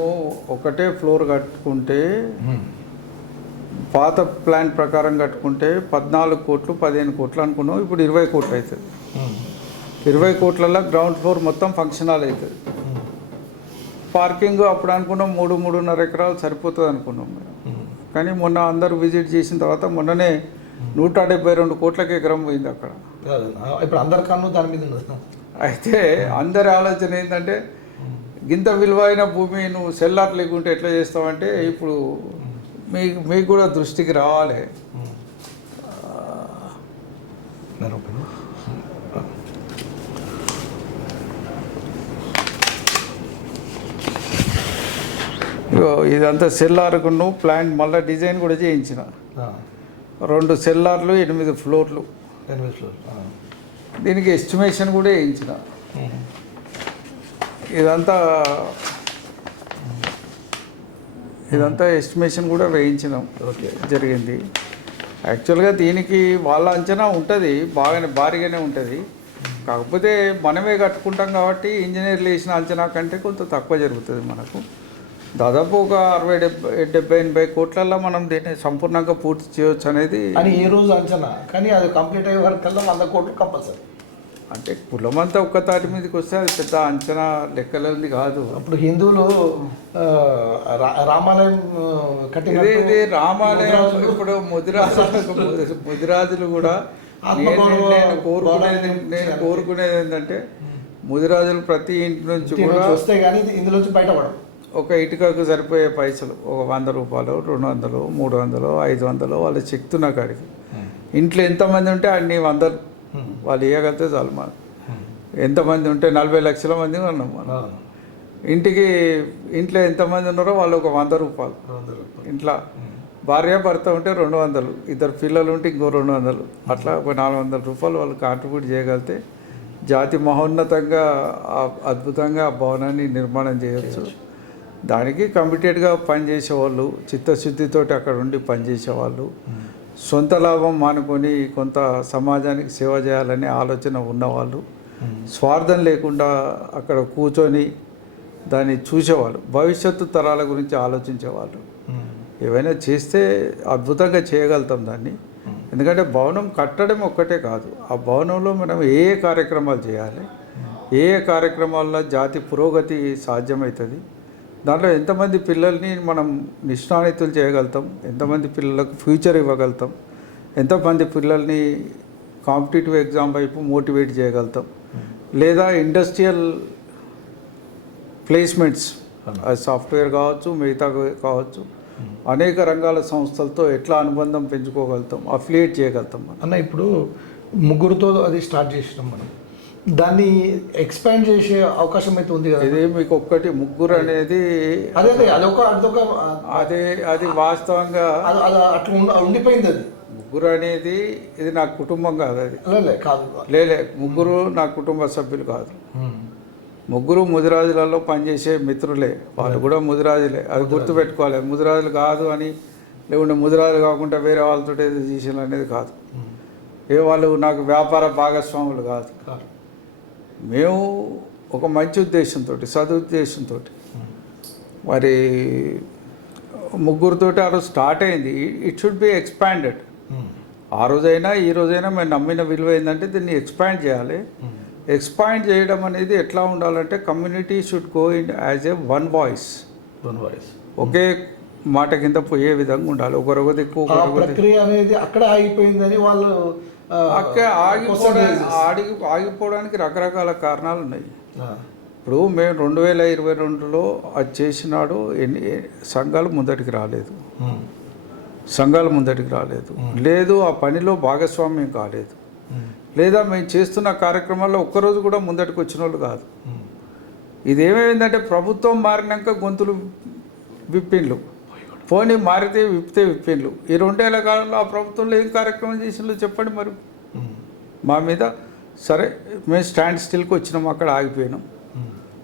ఒకటే ఫ్లోర్ కట్టుకుంటే, పాత ప్లాన్ ప్రకారం కట్టుకుంటే 14 కోట్లు 15 కోట్లు అనుకున్నాం. ఇప్పుడు 20 కోట్లు అవుతుంది. 20 కోట్లలో గ్రౌండ్ ఫ్లోర్ మొత్తం ఫంక్షన్ హాల్ అవుతుంది. పార్కింగ్ అప్పుడు అనుకున్నాం 3-3.5 ఎకరాలు సరిపోతుంది అనుకున్నాం మేము. కానీ మొన్న అందరూ విజిట్ చేసిన తర్వాత మొన్ననే 172 కోట్లకి ఎకరం పోయింది అక్కడ. ఇప్పుడు అందరి కన్ను దాని మీద ఉంది. అయితే అందరి ఆలోచన ఏంటంటే, గింత విలువైన భూమి నువ్వు సెల్లార్ లేకుంటే ఎట్లా చేస్తావంటే, ఇప్పుడు మీకు కూడా దృష్టికి రావాలి. ఇదంతా సెల్లార్కు నువ్వు ప్లాన్ మళ్ళీ డిజైన్ కూడా చేయించిన. 2 సెల్లార్లు 8 ఫ్లోర్లు. దీనికి ఎస్టిమేషన్ కూడా వేయించిన. ఇదంతా ఎస్టిమేషన్ కూడా వేయించినాం. జరిగింది. యాక్చువల్గా దీనికి వాళ్ళ అంచనా ఉంటుంది, భారీగానే ఉంటుంది. కాకపోతే మనమే కట్టుకుంటాం కాబట్టి ఇంజనీర్లు వేసిన అంచనా కంటే కొంత తక్కువ జరుగుతుంది మనకు. దాదాపు ఒక 60-70-80 కోట్లల్లో మనం దీన్ని సంపూర్ణంగా పూర్తి చేయవచ్చు అనేది అని ఈ రోజు అంచనా. కానీ అది కంప్లీట్ అయ్యే వరకల్లా 100 కోట్లు కంపల్సరీ. అంటే కులమంతా ఒక్క తాటి మీదకి వస్తే అది పెద్ద అంచనా లెక్కలేంది కాదు. అప్పుడు హిందువులు రామాలయం ఇది రామాలయం. ఇప్పుడు ముదిరాజులు కూడా నేను కోరుకునేది ఏంటంటే, ముదిరాజులు ప్రతి ఇంటి నుంచి కూడా వస్తే కానీ ఇందులోంచి బయటపడడం. ఒక ఇటుకకు సరిపోయే పైసలు ఒక 100 రూపాయలు, 200, 300, 500 వాళ్ళ శక్తి ఉన్న కాడికి. ఇంట్లో ఎంతమంది ఉంటే అన్ని 100 వాళ్ళు ఇవ్వగలిగితే చాలు. మనం ఎంతమంది ఉంటే 40 లక్షల మంది ఉన్నాం మనం. ఇంట్లో ఎంతమంది ఉన్నారో వాళ్ళు ఒక 100 రూపాయలు. ఇంట్లో భార్య భర్త ఉంటే 200, 2 పిల్లలు ఉంటే ఇంకో 200, అట్లా ఒక 400 రూపాయలు వాళ్ళు కాంట్రిబ్యూట్ చేయగలిగితే జాతి మహోన్నతంగా అద్భుతంగా ఆ భవనాన్ని నిర్మాణం చేయవచ్చు. దానికి కమిటెడ్గా పనిచేసేవాళ్ళు, చిత్తశుద్ధితోటి అక్కడ ఉండి పనిచేసేవాళ్ళు, సొంత లాభం మానుకొని కొంత సమాజానికి సేవ చేయాలనే ఆలోచన ఉన్నవాళ్ళు, స్వార్థం లేకుండా అక్కడ కూర్చొని దాన్ని చూసేవాళ్ళు, భవిష్యత్తు తరాల గురించి ఆలోచించేవాళ్ళు. ఏవైనా చేస్తే అద్భుతంగా చేయగలుగుతాం దాన్ని. ఎందుకంటే భవనం కట్టడం ఒక్కటే కాదు, ఆ భవనంలో మనం ఏ కార్యక్రమాలు చేయాలి, ఏ కార్యక్రమాల్లో జాతి పురోగతి సాధ్యమవుతుంది, దాంట్లో ఎంతమంది పిల్లల్ని మనం నిష్ణానితులు చేయగలుగుతాం, ఎంతమంది పిల్లలకు ఫ్యూచర్ ఇవ్వగలుగుతాం, ఎంతమంది పిల్లల్ని కాంపిటేటివ్ ఎగ్జామ్ వైపు మోటివేట్ చేయగలుగుతాం, లేదా ఇండస్ట్రియల్ ప్లేస్మెంట్స్ సాఫ్ట్వేర్ కావచ్చు, మిగతా కావచ్చు, అనేక రంగాల సంస్థలతో ఎట్లా అనుబంధం పెంచుకోగలుగుతాం, అఫిలియేట్ చేయగలుగుతాం. అన్న ఇప్పుడు 3 అది స్టార్ట్ చేసినాం మనం, దాన్ని ఎక్స్పాండ్ చేసే అవకాశం అయితే ఉంది కదా. ఇది మీకు 3 అనేది అది వాస్తవంగా అట్లా ఉండిపోయింది. అది 3 అనేది ఇది నా కుటుంబం కాదు. అది కాదు, 3 నా కుటుంబ సభ్యులు కాదు. 3 ముదిరాజులలో పనిచేసే మిత్రులే, వాళ్ళు కూడా ముదిరాజులే. అది గుర్తుపెట్టుకోవాలి. ముదిరాజులు కాదు అని లేకుంటే ముదిరాజు కాకుండా వేరే వాళ్ళతో ఏదో చేసిన అనేది కాదు. వాళ్ళు నాకు వ్యాపార భాగస్వాములు కాదు. మేము ఒక మంచి ఉద్దేశంతో, సదుద్దేశంతో మరి ముగ్గురితోటి ఆ రోజు స్టార్ట్ అయింది. It should be expanded. ఆ రోజైనా ఈ రోజైనా మేము నమ్మిన విలువ ఏంటంటే దీన్ని ఎక్స్పాండ్ చేయాలి. ఎక్స్పాండ్ చేయడం అనేది ఎట్లా ఉండాలంటే community should go in as a one voice, ఒకే మాట కింద పోయే విధంగా ఉండాలి. ఒకరొక దిక్కు ప్రక్రియ అనేది అక్కడ ఆగిపోయిందని వాళ్ళు అక్కడ ఆగిపోవడానికి రకరకాల కారణాలు ఉన్నాయి. ఇప్పుడు మేము 2022లో అది చేసినాడు. సంఘాలు ముందటికి రాలేదు, లేదు ఆ పనిలో భాగస్వామ్యం కాలేదు, లేదా మేము చేస్తున్న కార్యక్రమాల్లో ఒక్కరోజు కూడా ముందటికి వచ్చిన వాళ్ళు కాదు. ఇదేమైందంటే ప్రభుత్వం మారినాక గొంతులు విప్పిండ్లు, పోనీ మారితే విప్పిండ్లు. ఈ 2 ఏళ్ల కాలంలో ఆ ప్రభుత్వంలో ఏం కార్యక్రమం చేసిండ్రు చెప్పండి. మరి మా మీద సరే మేము స్టాండ్ స్టిల్కి వచ్చినాం, అక్కడ ఆగిపోయినాం.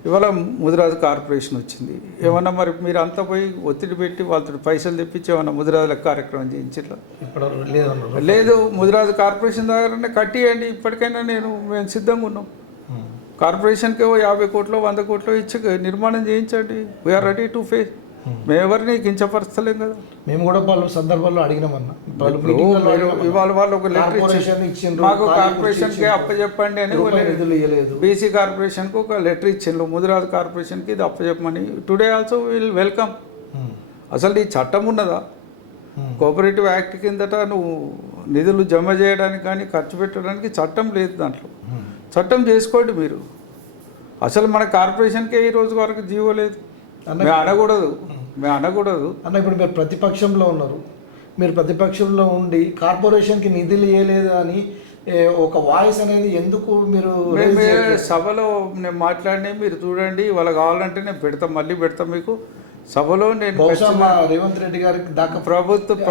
ఇవాళ ముదిరాజు కార్పొరేషన్ వచ్చింది. ఏమన్నా మరి మీరు అంతా పోయి ఒత్తిడి పెట్టి వాళ్ళతో పైసలు తెప్పించి ఏమన్నా ముదిరాజులకు కార్యక్రమం చేయించిట్లా? లేదు. ముదిరాజు కార్పొరేషన్ దగ్గరనే కట్టియండి, ఇప్పటికైనా మేము సిద్ధంగా ఉన్నాం. కార్పొరేషన్కి 50 కోట్లు 100 కోట్లు ఇచ్చి నిర్మాణం చేయించండి. We're ready to face. మేము ఎవరిని కించపరచలేం కదా. మేము కూడా పలు సందర్భాల్లో అడిగినామన్నా. ఇవాళ వాళ్ళు ఒక లెటర్ ఇచ్చిండ్రు, మాకు కార్పొరేషన్కి అప్పచెప్పండి అని. బీసీ కార్పొరేషన్కి ఒక లెటర్ ఇచ్చిండ్రు, ముదిరాజు కార్పొరేషన్కి ఇది అప్పచెప్పమని. Today also will welcome. అసలు ఈ చట్టం ఉన్నదా? కోఆపరేటివ్ యాక్ట్ కిందట నువ్వు నిధులు జమ చేయడానికి కానీ ఖర్చు పెట్టడానికి చట్టం లేదు. దాంట్లో చట్టం చేసుకోండి మీరు. అసలు మన కార్పొరేషన్కే ఈ రోజు వరకు జీవో లేదు. మేము అనకూడదు అన్న. ఇప్పుడు మీరు ప్రతిపక్షంలో ఉన్నారు, మీరు ప్రతిపక్షంలో ఉండి కార్పొరేషన్కి నిధులు ఇవ్వలేదు అని ఒక వాయిస్ అనేది ఎందుకు మీరు సభలో నేను మాట్లాడినా మీరు చూడండి. వాళ్ళకి కావాలంటే నేను పెడతాం, మళ్ళీ పెడతాం మీకు సభలో. నేను రేవంత్ రెడ్డి గారికి దాకా ప్రభుత్వాన్ని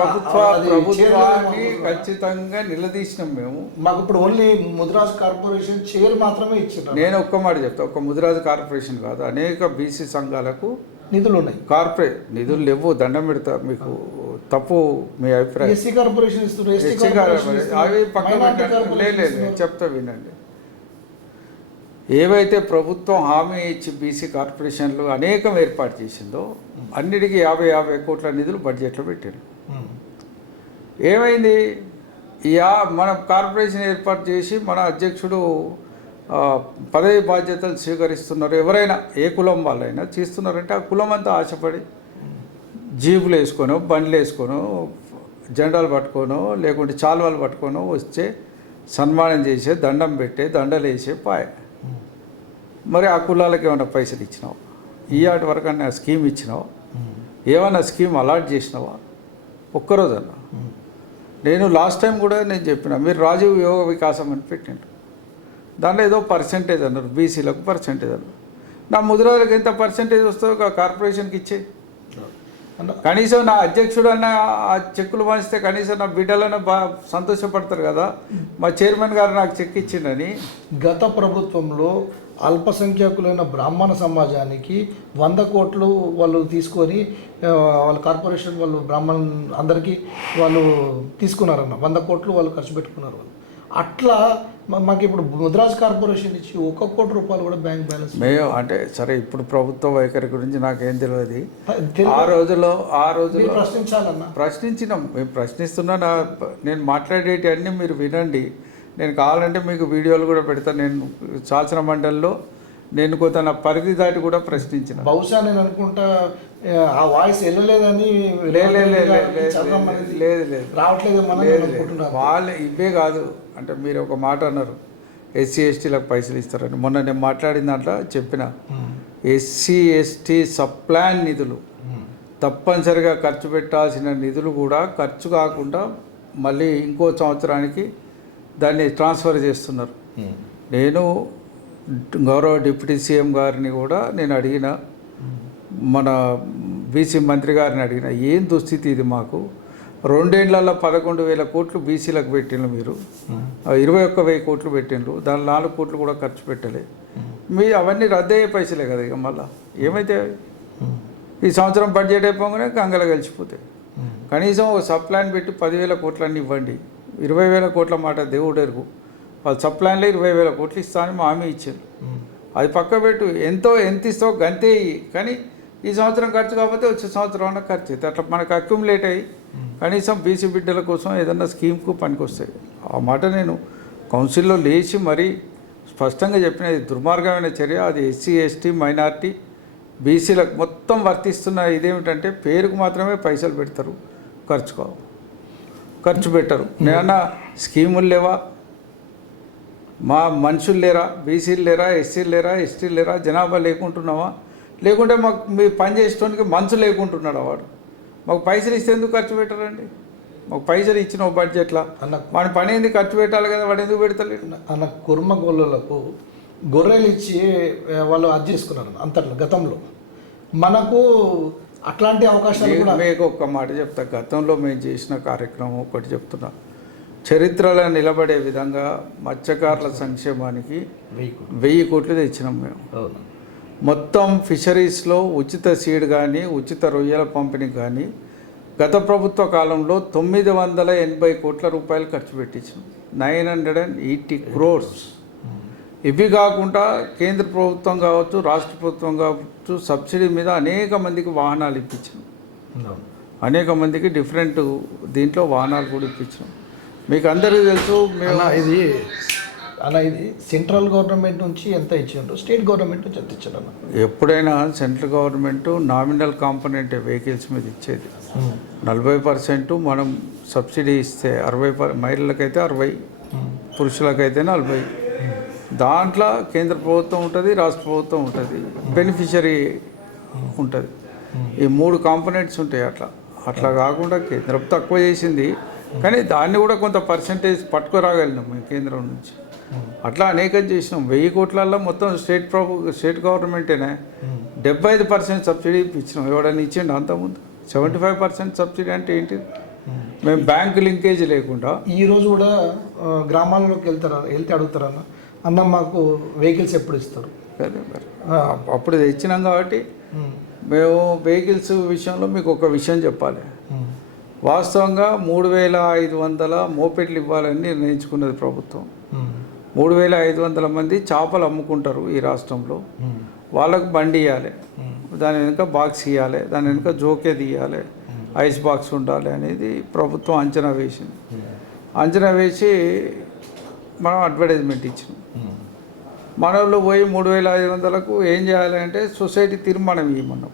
ఖచ్చితంగా నిలదీసినాం మేము. మాకు ఇప్పుడు ఓన్లీ ముదిరాజ్ కార్పొరేషన్ చైర్ మాత్రమే ఇచ్చారు. నేను ఒక్క మాట చెప్తా, ఒక్క ముదిరాజ్ కార్పొరేషన్ కాదు, అనేక బీసీ సంఘాలకు నిధులు ఉన్నాయి. నిధులు లేవు, దండం పెడతా మీకు. తప్పు మీ అభిప్రాయం. ఎస్సీ కార్పొరేషన్ ఇస్తున్నారు, అవి పక్కన లేదు చెప్తా వినండి. ఏవైతే ప్రభుత్వం హామీ ఇచ్చి బీసీ కార్పొరేషన్లు అనేకం ఏర్పాటు చేసిందో అన్నిటికీ 50 కోట్ల నిధులు బడ్జెట్లో పెట్టారు. ఏమైంది? మన కార్పొరేషన్ ఏర్పాటు చేసి మన అధ్యక్షుడు పదవి బాధ్యతలు స్వీకరిస్తున్నారు. ఎవరైనా ఏ కులం వాళ్ళైనా చేస్తున్నారంటే ఆ కులం అంతా ఆశపడి జీపులు వేసుకోనో బండ్లు వేసుకోనో జెండాలు పట్టుకోనో లేకుంటే చాలువాలు పట్టుకోనో వస్తే సన్మానం చేసే, దండం పెట్టే, దండలు వేసే పాయ. మరి ఆ కులాలకు ఏమైనా పైసలు ఇచ్చినావా? ఈయాటి వరకు అన్న స్కీమ్ ఇచ్చినావా? ఏమన్నా స్కీమ్ అలాట్ చేసినావా? ఒక్కరోజన్నా? నేను లాస్ట్ టైం కూడా నేను చెప్పిన, మీరు రాజీవ్ యోగ వికాసం అని పెట్టిండ్రు, దాంట్లో ఏదో పర్సెంటేజ్ అన్నారు, బీసీలకు పర్సెంటేజ్ అన్నారు. నా ముదిరాజులకు ఎంత పర్సెంటేజ్ వస్తుందో కార్పొరేషన్కి ఇచ్చే. కనీసం నా అధ్యక్షుడు అన్న ఆ చెక్కులు పంచితే కనీసం నా బిడ్డలన్న బాగా సంతోషపడతారు కదా, మా చైర్మన్ గారు నాకు చెక్ ఇచ్చిండని. గత ప్రభుత్వంలో అల్పసంఖ్యాకులైన బ్రాహ్మణ సమాజానికి 100 కోట్లు వాళ్ళు తీసుకొని వాళ్ళ కార్పొరేషన్ వాళ్ళు బ్రాహ్మణ అందరికీ వాళ్ళు తీసుకున్నారన్న. 100 కోట్లు వాళ్ళు ఖర్చు పెట్టుకున్నారు. వాళ్ళు అట్లా మాకు ఇప్పుడు ముద్రాజ్ కార్పొరేషన్ ఇచ్చి 1 కోటి రూపాయలు కూడా బ్యాంక్ బ్యాలెన్స్ మేము అంటే సరే. ఇప్పుడు ప్రభుత్వ వైఖరి గురించి నాకేం తెలియదు. ఆ రోజులో ప్రశ్నించాలన్నా ప్రశ్నించినాం. మేము ప్రశ్నిస్తున్నా. నేను మాట్లాడేటి అన్నీ మీరు వినండి. నేను కావాలంటే మీకు వీడియోలు కూడా పెడతాను. నేను శాసన మండలిలో నేను కొంత నా పరిధి దాటి కూడా ప్రశ్నించిన. బహుశా నేను అనుకుంటా ఆ వాయిస్ వెళ్ళలేదని రావట్లేదు వాళ్ళు. ఇవే కాదు అంటే మీరు ఒక మాట అన్నారు, ఎస్సీ ఎస్టీలకు పైసలు ఇస్తారని. మొన్న నేను మాట్లాడిన దాంట్లో చెప్పిన, ఎస్సీ ఎస్టీ సప్లాన్ నిధులు తప్పనిసరిగా ఖర్చు పెట్టాల్సిన నిధులు కూడా ఖర్చు కాకుండా మళ్ళీ ఇంకో సంవత్సరానికి దాన్ని ట్రాన్స్ఫర్ చేస్తున్నారు. నేను గౌరవ డిప్యూటీ సీఎం గారిని కూడా నేను అడిగిన, మన బీసీ మంత్రి గారిని అడిగిన, ఏం దుస్థితి ఇది మాకు? 2 ఏళ్లలో 11,000 కోట్లు బీసీలకు పెట్టిండ్రు, మీరు 21,000 కోట్లు పెట్టిండ్రు, దాని 4 కోట్లు కూడా ఖర్చు పెట్టలే. మీ అవన్నీ రద్దయ్యే పైసలే కదా. ఇక మళ్ళీ ఏమైతే ఈ సంవత్సరం బడ్జెట్ అయిపోగానే గంగలో కలిసిపోతాయి. కనీసం ఒక సబ్ ప్లాన్ పెట్టి 10,000 కోట్లన్నీ ఇవ్వండి. 20,000 కోట్ల మాట దేవుడు ఎరుగు. వాళ్ళు సబ్ ప్లాన్లో 20,000 కోట్లు ఇస్తా అని హామీ ఇచ్చారు. అది పక్క పెట్టు, ఎంత ఇస్తావు గంతే ఇయ్యి. కానీ ఈ సంవత్సరం ఖర్చు కాకపోతే వచ్చే సంవత్సరం అన్న ఖర్చు అవుతుంది. అట్లా మనకు అక్యుములేట్ అయ్యి కనీసం బీసీ బిడ్డల కోసం ఏదన్నా స్కీమ్కు పనికొస్తాయి. ఆ మాట నేను కౌన్సిల్లో లేచి మరీ స్పష్టంగా చెప్పిన దుర్మార్గమైన చర్య. అది ఎస్సీ ఎస్టీ మైనార్టీ బీసీలకు మొత్తం వర్తిస్తున్న ఇదేమిటంటే పేరుకు మాత్రమే పైసలు పెడతారు, ఖర్చు పెట్టరు. నేనన్నా స్కీములు లేవా, మా మనుషులు లేరా, బీసీలు లేరా, ఎస్సీలు లేరా, ఎస్టీలు లేరా, జనాభా లేకుంటున్నావా, లేకుంటే మాకు మీ పని చేసేటానికి మనసు లేకుంటున్నాడు వాడు. మాకు పైసలు ఇస్తే ఎందుకు ఖర్చు పెట్టారండి? మాకు పైసలు ఇచ్చిన బడ్జెట్లో వాడి పని ఏంది, ఖర్చు పెట్టాలి కదా, వాడు ఎందుకు పెడతలేడు? అన్న కుర్మ గొల్లలకు గొర్రెలు ఇచ్చి వాళ్ళు అది చేసుకున్నారు అంతట్లో గతంలో. మనకు అట్లాంటి అవకాశాలు కూడా. మీకు ఒక్క మాట చెప్తా, గతంలో మేము చేసిన కార్యక్రమం ఒకటి చెప్తున్నా. చరిత్రలో నిలబడే విధంగా మత్స్యకారుల సంక్షేమానికి 1000 కోట్లు తెచ్చినాం మేము. మొత్తం ఫిషరీస్లో ఉచిత సీడ్ కానీ ఉచిత రొయ్యల పంపిణీ కానీ గత ప్రభుత్వ కాలంలో 980 కోట్ల రూపాయలు ఖర్చు పెట్టించాం. 980 crores. ఇవి కాకుండా కేంద్ర ప్రభుత్వం కావచ్చు, రాష్ట్ర ప్రభుత్వం కావచ్చు, సబ్సిడీ మీద అనేక మందికి వాహనాలు ఇప్పించాం. అనేక మందికి డిఫరెంట్ దీంట్లో వాహనాలు కూడా ఇప్పించాం. మీకు అందరికీ తెలుసు. ఇది సెంట్రల్ గవర్నమెంట్ నుంచి ఎంత ఇచ్చిండ్రు, స్టేట్ గవర్నమెంట్ నుంచి ఎంత ఇచ్చారు అన్న? ఎప్పుడైనా central government nominal component vehicles మీద ఇచ్చేది 40%. మనం సబ్సిడీ ఇస్తే 60, మహిళలకైతే 60, పురుషులకైతే 40. దాంట్లో కేంద్ర ప్రభుత్వం ఉంటుంది, రాష్ట్ర ప్రభుత్వం ఉంటుంది, బెనిఫిషరీ ఉంటుంది. ఈ 3 కాంపోనెంట్స్ ఉంటాయి. అట్లా కాకుండా కేంద్రం తక్కువ చేసింది, కానీ దాన్ని కూడా కొంత పర్సంటేజ్ పట్టుకురాగలిగినాం మేము కేంద్రం నుంచి. అట్లా అనేకం చేసినాం. 1000 కోట్లలో మొత్తం స్టేట్ గవర్నమెంటేనే 75% సబ్సిడీ ఇప్పించినాం. ఎవడని ఇచ్చిండు అంతకుముందు? 75% సబ్సిడీ అంటే ఏంటి? మేము బ్యాంకు లింకేజ్ లేకుండా. ఈరోజు కూడా గ్రామాల్లోకి వెళ్తే అడుగుతారన్న, అన్న మాకు వెహికల్స్ ఎప్పుడు ఇస్తారు? అప్పుడు తెచ్చినాం కాబట్టి మేము వెహికల్స్ విషయంలో మీకు ఒక విషయం చెప్పాలి. వాస్తవంగా 3500 మోపెడ్లు ఇవ్వాలని నిర్ణయించుకున్నది ప్రభుత్వం. 3500 మంది చేపలు అమ్ముకుంటారు ఈ రాష్ట్రంలో. వాళ్ళకు బండి ఇవ్వాలి, దాని వెనుక బాక్స్ ఇవ్వాలి, దాని వెనుక జోకే తీయాలి, ఐస్ బాక్స్ ఉండాలి అనేది ప్రభుత్వం అంచనా వేసింది. అంచనా వేసి మనం అడ్వర్టైజ్మెంట్ ఇచ్చినాం. మన వాళ్ళు పోయి 3500కు ఏం చేయాలి అంటే సొసైటీ తీర్మానం ఇవ్వమన్నాం.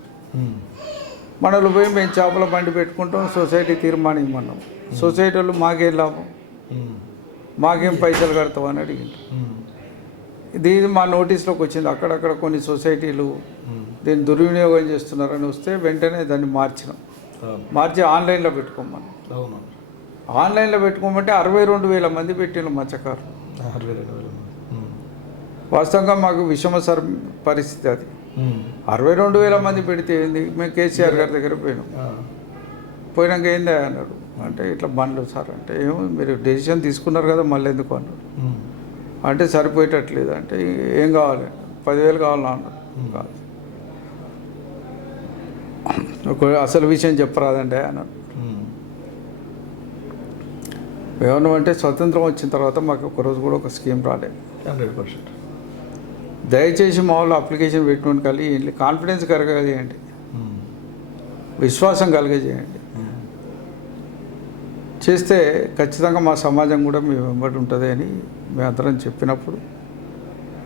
మనలో పోయి మేము చేపల బండి పెట్టుకుంటాం, సొసైటీ తీర్మానం ఇవ్వమన్నాం. సొసైటీ వాళ్ళు మాకేం లాభం, మాకేం పైసలు కడతావు అని అడిగింది. ఇది మా నోటీస్లోకి వచ్చింది. అక్కడక్కడ కొన్ని సొసైటీలు దీన్ని దుర్వినియోగం చేస్తున్నారని వస్తే వెంటనే దాన్ని మార్చి ఆన్లైన్లో పెట్టుకోమని. ఆన్లైన్లో పెట్టుకోమంటే 62,000 మంది పెట్టిన మత్స్యకారులు. 62,000. వాస్తవంగా మాకు విషమ పరిస్థితి అది. 62,000 మంది పెడితే ఏంది? మేము కేసీఆర్ గారి దగ్గర పోయినాక ఏందా అన్నాడు. అంటే ఇట్లా బండ్లు సార్ అంటే ఏమో మీరు డెసిషన్ తీసుకున్నారు కదా మళ్ళీ ఎందుకు అన్నాడు. అంటే సరిపోయేటట్లేదు. అంటే ఏం కావాలి? 10,000 కావాలన్నా అన్నాడు. కాదు, ఒక అసలు విషయం చెప్పరాదండి అన్నాడు. ఏమన్నామంటే స్వతంత్రం వచ్చిన తర్వాత మాకు ఒకరోజు కూడా ఒక స్కీమ్ రాలేదు. 100%. దయచేసి మా వాళ్ళు అప్లికేషన్ పెట్టుకుని కలిగి కాన్ఫిడెన్స్ కలగజేయండి, విశ్వాసం కలగజేయండి. చేస్తే ఖచ్చితంగా మా సమాజం కూడా మీ వెంబడి ఉంటుంది అని మేమందరం చెప్పినప్పుడు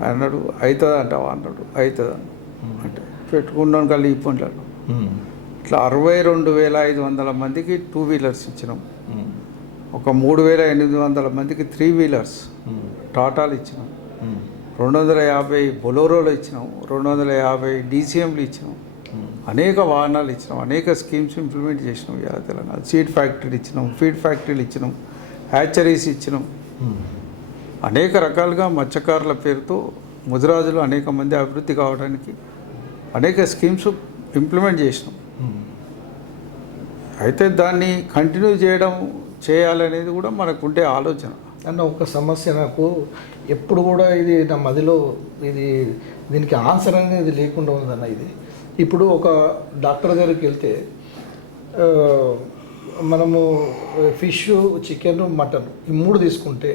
అన్నాడు అవుతుందా అంటావా అన్నాడు. అవుతుందా అంటే పెట్టుకున్నాను కలిగి ఇప్పంటాడు. ఇట్లా 62,500 మందికి 2 వీలర్స్ ఇచ్చినాం. ఒక 3,800 మందికి 3 వీలర్స్ టాటాలు ఇచ్చినాం. 250 బొలోరోలు ఇచ్చినాం. 250 డీసీఎంలు ఇచ్చినాం. అనేక వాహనాలు ఇచ్చినాం. అనేక స్కీమ్స్ ఇంప్లిమెంట్ చేసినాం. తెలంగాణ సీడ్ ఫ్యాక్టరీలు ఇచ్చినాం, ఫీడ్ ఫ్యాక్టరీలు ఇచ్చినాం, హ్యాచరీస్ ఇచ్చినాం. అనేక రకాలుగా మత్స్యకారుల పేరుతో ముదిరాజులు అనేక మంది అభివృద్ధి కావడానికి అనేక స్కీమ్స్ ఇంప్లిమెంట్ చేసినాం. అయితే దాన్ని కంటిన్యూ చేయాలనేది కూడా మనకుండే ఆలోచన. అన్న ఒక సమస్య నాకు ఎప్పుడు కూడా ఇది నా మదిలో దీనికి ఆన్సర్ అనేది లేకుండా ఉందన్న. ఇది ఇప్పుడు ఒక డాక్టర్ దగ్గరికి వెళ్తే మనము ఫిష్, చికెన్, మటన్ ఈ 3 తీసుకుంటే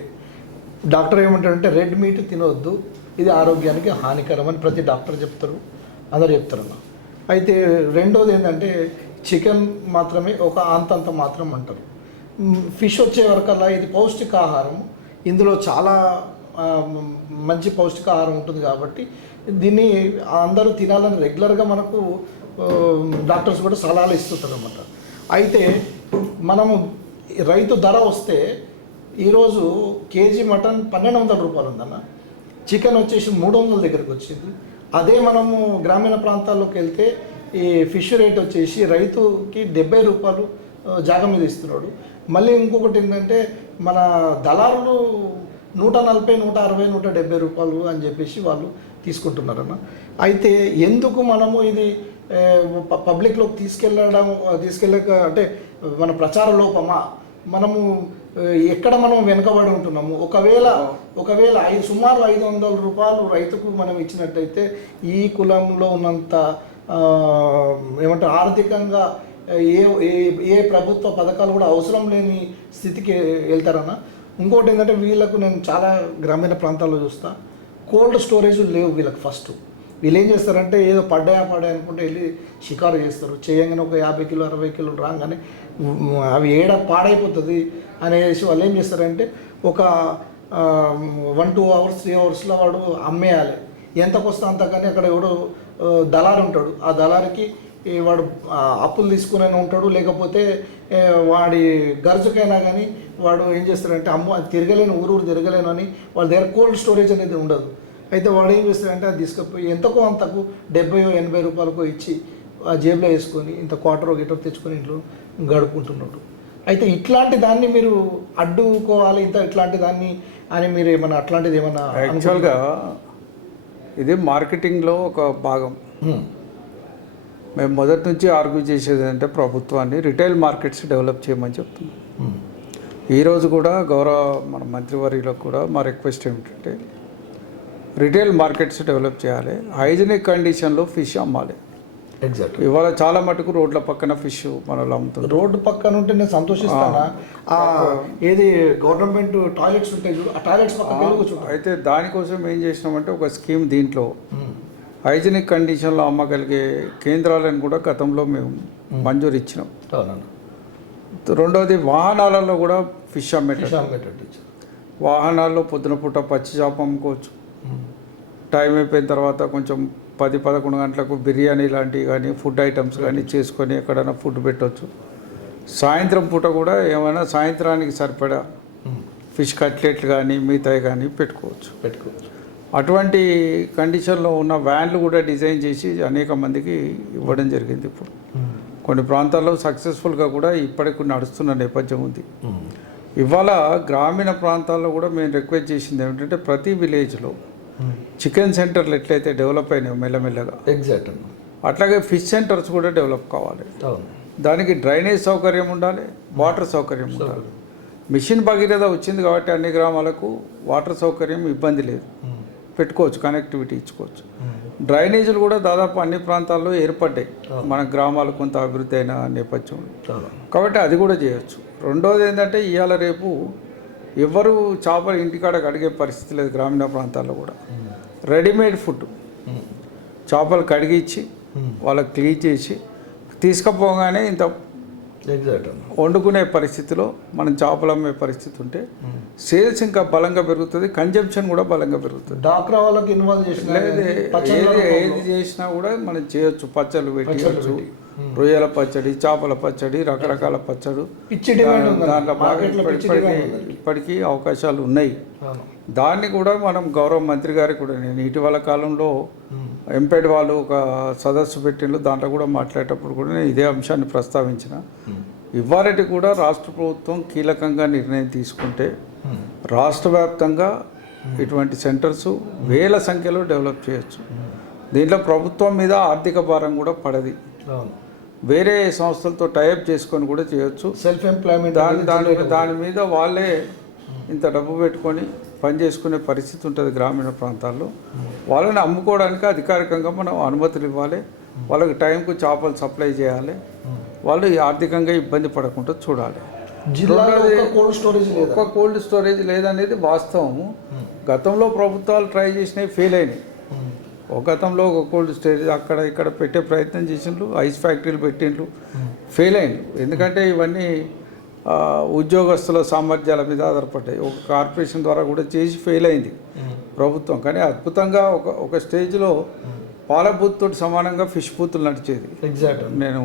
డాక్టర్ ఏమంటాడంటే రెడ్ మీట్ తినవద్దు, ఇది ఆరోగ్యానికి హానికరం అని ప్రతి డాక్టర్ చెప్తారు, అందరు చెప్తారన్న. అయితే రెండోది ఏంటంటే చికెన్ మాత్రమే ఒక అంతంత మాత్రం అంటారు. ఫిష్ వచ్చే వరకల్లా ఇది పౌష్టికాహారం, ఇందులో చాలా మంచి పౌష్టికాహారం ఉంటుంది కాబట్టి దీన్ని అందరూ తినాలని రెగ్యులర్గా మనకు డాక్టర్స్ కూడా సలహాలు ఇస్తుంటారు అన్నమాట. అయితే మనము రైతు ధర వస్తే ఈరోజు కేజీ మటన్ 1200 రూపాయలు ఉందన్న, చికెన్ వచ్చేసి 300 దగ్గరకు వచ్చింది. అదే మనము గ్రామీణ ప్రాంతాల్లోకి వెళ్తే ఈ ఫిష్ రేట్ వచ్చేసి రైతుకి 70 రూపాయలు జాగ మీద ఇస్తున్నాడు. మళ్ళీ ఇంకొకటి ఏంటంటే మన దళారులు 140, 160, 170 రూపాయలు అని చెప్పేసి వాళ్ళు తీసుకుంటున్నారన్న. అయితే ఎందుకు మనము ఇది పబ్లిక్లోకి తీసుకెళ్ళక అంటే మన ప్రచార లోపమా, మనము ఎక్కడ మనం వెనుకబడి ఉంటున్నాము? ఒకవేళ సుమారు 500 రూపాయలు రైతుకు మనం ఇచ్చినట్టయితే ఈ కులంలో ఉన్నంత ఏమంటారు ఆర్థికంగా ఏ ప్రభుత్వ పథకాలు కూడా అవసరం లేని స్థితికి వెళ్తారన్న. ఇంకోటి ఏంటంటే వీళ్ళకు నేను చాలా గ్రామీణ ప్రాంతాల్లో చూస్తా, కోల్డ్ స్టోరేజ్ లేవు వీళ్ళకి. ఫస్ట్ వీళ్ళు ఏం చేస్తారంటే ఏదో పడ్డాయా అనుకుంటే వెళ్ళి షికారు చేస్తారు, చేయగానే ఒక 50 కిలో 60 కిలోలు రాగానే అవి పాడైపోతుంది అనేసి వాళ్ళు ఏం చేస్తారంటే ఒక 1-2 అవర్స్ 3 అవర్స్లో వాడు అమ్మేయాలి, ఎంతకు వస్తే అంత. కానీ అక్కడ ఎవడో దళారు ఉంటాడు, ఆ దళారికి వాడు అప్పులు తీసుకునే ఉంటాడు, లేకపోతే వాడి గర్జుకైనా కానీ వాడు ఏం చేస్తాడంటే తిరగలేను, ఊరు తిరగలేను అని వాళ్ళ దగ్గర కోల్డ్ స్టోరేజ్ అనేది ఉండదు. అయితే వాడు ఏం చేస్తాడంటే అది తీసుకుపోయి ఎంతకో అంతకు 70-80 రూపాయలకో ఇచ్చి ఆ జేబులో వేసుకొని ఇంత క్వార్టర్ గిటర్ తెచ్చుకొని ఇంట్లో గడుపుకుంటున్నాడు. అయితే ఇట్లాంటి దాన్ని మీరు అడ్డుకోవాలి, ఇట్లాంటి దాన్ని అని మీరు ఏమన్నా అట్లాంటిది ఏమన్నా? యాక్చువల్గా ఇది మార్కెటింగ్లో ఒక భాగం. మేము మొదటి నుంచి ఆర్గ్యూ చేసేది అంటే ప్రభుత్వాన్ని రిటైల్ మార్కెట్స్ డెవలప్ చేయమని చెప్తున్నాం. ఈరోజు కూడా మన మంత్రివర్యులకు కూడా మా రిక్వెస్ట్ ఏమిటంటే రిటైల్ మార్కెట్స్ డెవలప్ చేయాలి, హైజీనిక్ కండిషన్లో ఫిష్ అమ్మాలి. ఎగ్జాక్ట్. ఇవాళ చాలా మటుకు రోడ్ల పక్కన ఫిష్ మనలో అమ్ముతుంది. రోడ్డు పక్కన ఉంటే నేను సంతోషిస్తానా? ఏది గవర్నమెంట్ టాయిలెట్స్ ఉంటాయి చూడు, ఆ టాయిలెట్స్ పక్కన. అయితే దానికోసం ఏం చేసినామంటే ఒక స్కీమ్, దీంట్లో హైజీనిక్ కండిషన్లో అమ్మగలిగే కేంద్రాలను కూడా గతంలో మేము మంజూరు ఇచ్చినాం. రెండవది వాహనాలలో కూడా ఫిష్ అమ్మేటట్టు, వాహనాల్లో పొద్దున పూట పచ్చి చేప అమ్ముకోవచ్చు, టైం అయిపోయిన తర్వాత కొంచెం 10-11 గంటలకు బిర్యానీ లాంటివి కానీ ఫుడ్ ఐటమ్స్ కానీ చేసుకొని ఎక్కడైనా ఫుడ్ పెట్టవచ్చు. సాయంత్రం పూట కూడా ఏమైనా సాయంత్రానికి సరిపడా ఫిష్ కట్లెట్లు కానీ మిగతాయి కానీ పెట్టుకోవచ్చు. అటువంటి కండిషన్లో ఉన్న వ్యాన్లు కూడా డిజైన్ చేసి అనేక మందికి ఇవ్వడం జరిగింది. ఇప్పుడు కొన్ని ప్రాంతాల్లో సక్సెస్ఫుల్గా కూడా ఇప్పటికి నడుస్తున్న నేపథ్యం ఉంది. ఇవాళ గ్రామీణ ప్రాంతాల్లో కూడా మేము రిక్వెస్ట్ చేసింది ఏమిటంటే ప్రతి విలేజ్లో చికెన్ సెంటర్లు ఎట్లయితే డెవలప్ అయినాయి మెల్లమెల్లగా, ఎగ్జాక్ట్, అట్లాగే ఫిష్ సెంటర్స్ కూడా డెవలప్ కావాలి. దానికి డ్రైనేజ్ సౌకర్యం ఉండాలి, వాటర్ సౌకర్యం ఉండాలి. మిషన్ భగీరథ వచ్చింది కాబట్టి అన్ని గ్రామాలకు వాటర్ సౌకర్యం ఇబ్బంది లేదు, పెట్టుకోవచ్చు, కనెక్టివిటీ ఇచ్చుకోవచ్చు. డ్రైనేజీలు కూడా దాదాపు అన్ని ప్రాంతాల్లో ఏర్పడ్డాయి మన గ్రామాలు కొంత అభివృద్ధి అయిన నేపథ్యం కాబట్టి అది కూడా చేయొచ్చు. రెండోది ఏంటంటే ఇవాళ రేపు ఎవరు చేపలు ఇంటికాడ కడిగే పరిస్థితి లేదు. గ్రామీణ ప్రాంతాల్లో కూడా రెడీమేడ్ ఫుడ్, చేపలు కడిగిచ్చి వాళ్ళకి క్లీన్ చేసి తీసుకుపోగానే ఇంత వండుకునే పరిస్థితిలో మనం చేపలు అమ్మే పరిస్థితి ఉంటే సేల్స్ ఇంకా బలంగా పెరుగుతుంది, కన్జంప్షన్ కూడా బలంగా పెరుగుతుంది. డాక్రా వాళ్ళకి ఇన్వాల్వ్ చేసిన ఏది చేసినా కూడా మనం చేయొచ్చు. పచ్చళ్ళు పెట్టవచ్చు, రొయ్యల పచ్చడి, చేపల పచ్చడి, రకరకాల పచ్చడి, దాంట్లో ఇప్పటికీ అవకాశాలు ఉన్నాయి. దాన్ని కూడా మనం గౌరవ మంత్రి గారికి కూడా నేను ఇటీవల కాలంలో ఎంపెడ్ వాళ్ళు ఒక సదస్సు పెట్టిండ్రు, దాంట్లో కూడా మాట్లాడేటప్పుడు కూడా నేను ఇదే అంశాన్ని ప్రస్తావించిన. ఇవాళటి కూడా రాష్ట్ర ప్రభుత్వం కీలకంగా నిర్ణయం తీసుకుంటే రాష్ట్ర వ్యాప్తంగా ఇటువంటి సెంటర్స్ వేల సంఖ్యలో డెవలప్ చేయొచ్చు. దీంట్లో ప్రభుత్వం మీద ఆర్థిక భారం కూడా పడది, వేరే సంస్థలతో టైఅప్ చేసుకొని కూడా చేయొచ్చు. సెల్ఫ్ ఎంప్లాయ్మెంట్ దాని మీద వాళ్ళే ఇంత డబ్బు పెట్టుకొని పని చేసుకునే పరిస్థితి ఉంటుంది గ్రామీణ ప్రాంతాల్లో. వాళ్ళని అమ్ముకోవడానికి అధికారికంగా మనం అనుమతులు ఇవ్వాలి, వాళ్ళకి టైంకు చేపలు సప్లై చేయాలి. వాళ్ళు ఆర్థికంగా ఇబ్బంది పడకుండా చూడాలి. జిల్లాలో ఒక కోల్డ్ స్టోరేజ్ లేదా? ఒక్క కోల్డ్ స్టోరేజ్ లేదనేది వాస్తవము. గతంలో ప్రభుత్వాలు ట్రై చేసినవి ఫెయిల్ అయినాయి. ఒక గతంలో ఒక కోల్డ్ స్టోరేజ్ అక్కడ ఇక్కడ పెట్టే ప్రయత్నం చేసిండ్రు, ఐస్ ఫ్యాక్టరీలు పెట్టిండ్రు, ఫెయిల్ అయిండ్రు. ఎందుకంటే ఇవన్నీ ఉద్యోగస్తుల సామర్థ్యాల మీద ఆధారపడ్డాయి. ఒక కార్పొరేషన్ ద్వారా కూడా చేసి ఫెయిల్ అయింది ప్రభుత్వం. కానీ అద్భుతంగా ఒక స్టేజ్లో పాల బూత్తో సమానంగా ఫిష్ బూతులు నడిచేది. ఎగ్జాక్ట్. నేను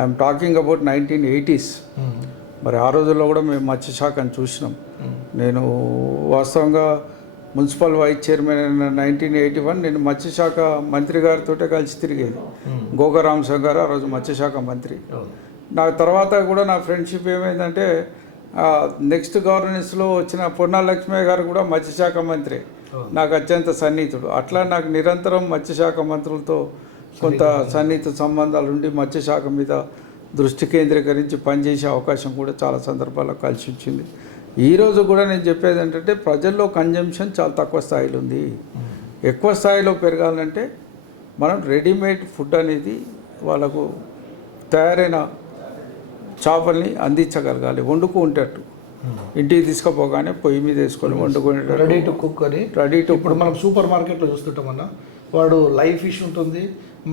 ఐఎమ్ టాకింగ్ అబౌట్ 1980s. మరి ఆ రోజుల్లో కూడా మేము మత్స్యశాఖను చూసినాం. నేను వాస్తవంగా మున్సిపల్ వైస్ చైర్మన్ 1981 నేను మత్స్యశాఖ మంత్రి గారితో కలిసి తిరిగేది. గోగరామస్వామి గారు ఆ రోజు మత్స్యశాఖ మంత్రి. నా తర్వాత కూడా నా ఫ్రెండ్షిప్ ఏమైందంటే నెక్స్ట్ గవర్నెన్స్లో వచ్చిన పొన్నాల లక్ష్మయ్య గారు కూడా మత్స్యశాఖ మంత్రి, నాకు అత్యంత సన్నిహితుడు. అట్లా నాకు నిరంతరం మత్స్యశాఖ మంత్రులతో కొంత సన్నిహిత సంబంధాలు ఉండి మత్స్యశాఖ మీద దృష్టి కేంద్రీకరించి పనిచేసే అవకాశం కూడా చాలా సందర్భాల్లో కలిసి వచ్చింది. ఈరోజు కూడా నేను చెప్పేది ఏంటంటే ప్రజల్లో కన్జంప్షన్ చాలా తక్కువ స్థాయిలో ఉంది. ఎక్కువ స్థాయిలో పెరగాలంటే మనం రెడీమేడ్ ఫుడ్ అనేది వాళ్ళకు తయారైన చేపల్ని అందించగలగాలి, వండుకుంటట్టు. ఇంటికి తీసుకుపోగానే పొయ్యి మీద వేసుకొని వండుకునేటట్టు, రెడీ టు కుక్ అని. Ready to. ఇప్పుడు మనం సూపర్ మార్కెట్లో చూస్తుంటామన్నా, వాడు లైవ్ ఫిష్ ఉంటుంది,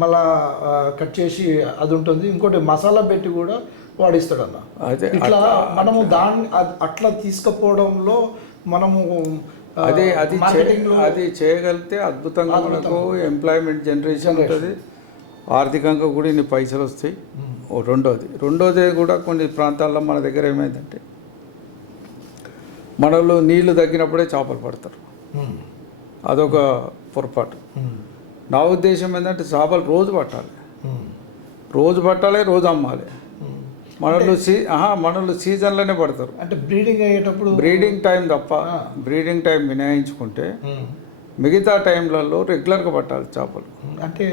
మళ్ళా కట్ చేసి అది ఉంటుంది, ఇంకోటి మసాలా పెట్టి కూడా వాడిస్తాడన్న. అదే ఇట్లా మనము దాన్ని అట్లా తీసుకుపోవడంలో మనము అది చేయగలిగితే అద్భుతంగా మనకు ఎంప్లాయ్మెంట్ జనరేషన్ ఉంటుంది, ఆర్థికంగా కూడా ఇన్ని పైసలు వస్తాయి. రెండోది కూడా కొన్ని ప్రాంతాల్లో మన దగ్గర ఏమైందంటే మనలో నీళ్లు తగ్గినప్పుడే చేపలు పడతారు. అదొక పొరపాటు. నా ఉద్దేశం ఏంటంటే చేపలు రోజు పట్టాలి, రోజు అమ్మాలి. మనలు సీజన్లోనే పడతారు. అంటే బ్రీడింగ్ అయ్యేటప్పుడు బ్రీడింగ్ టైం తప్ప బ్రీడింగ్ టైం వినాయించుకుంటే మిగతా టైంలలో రెగ్యులర్గా పట్టాలి చేపలు. అంటే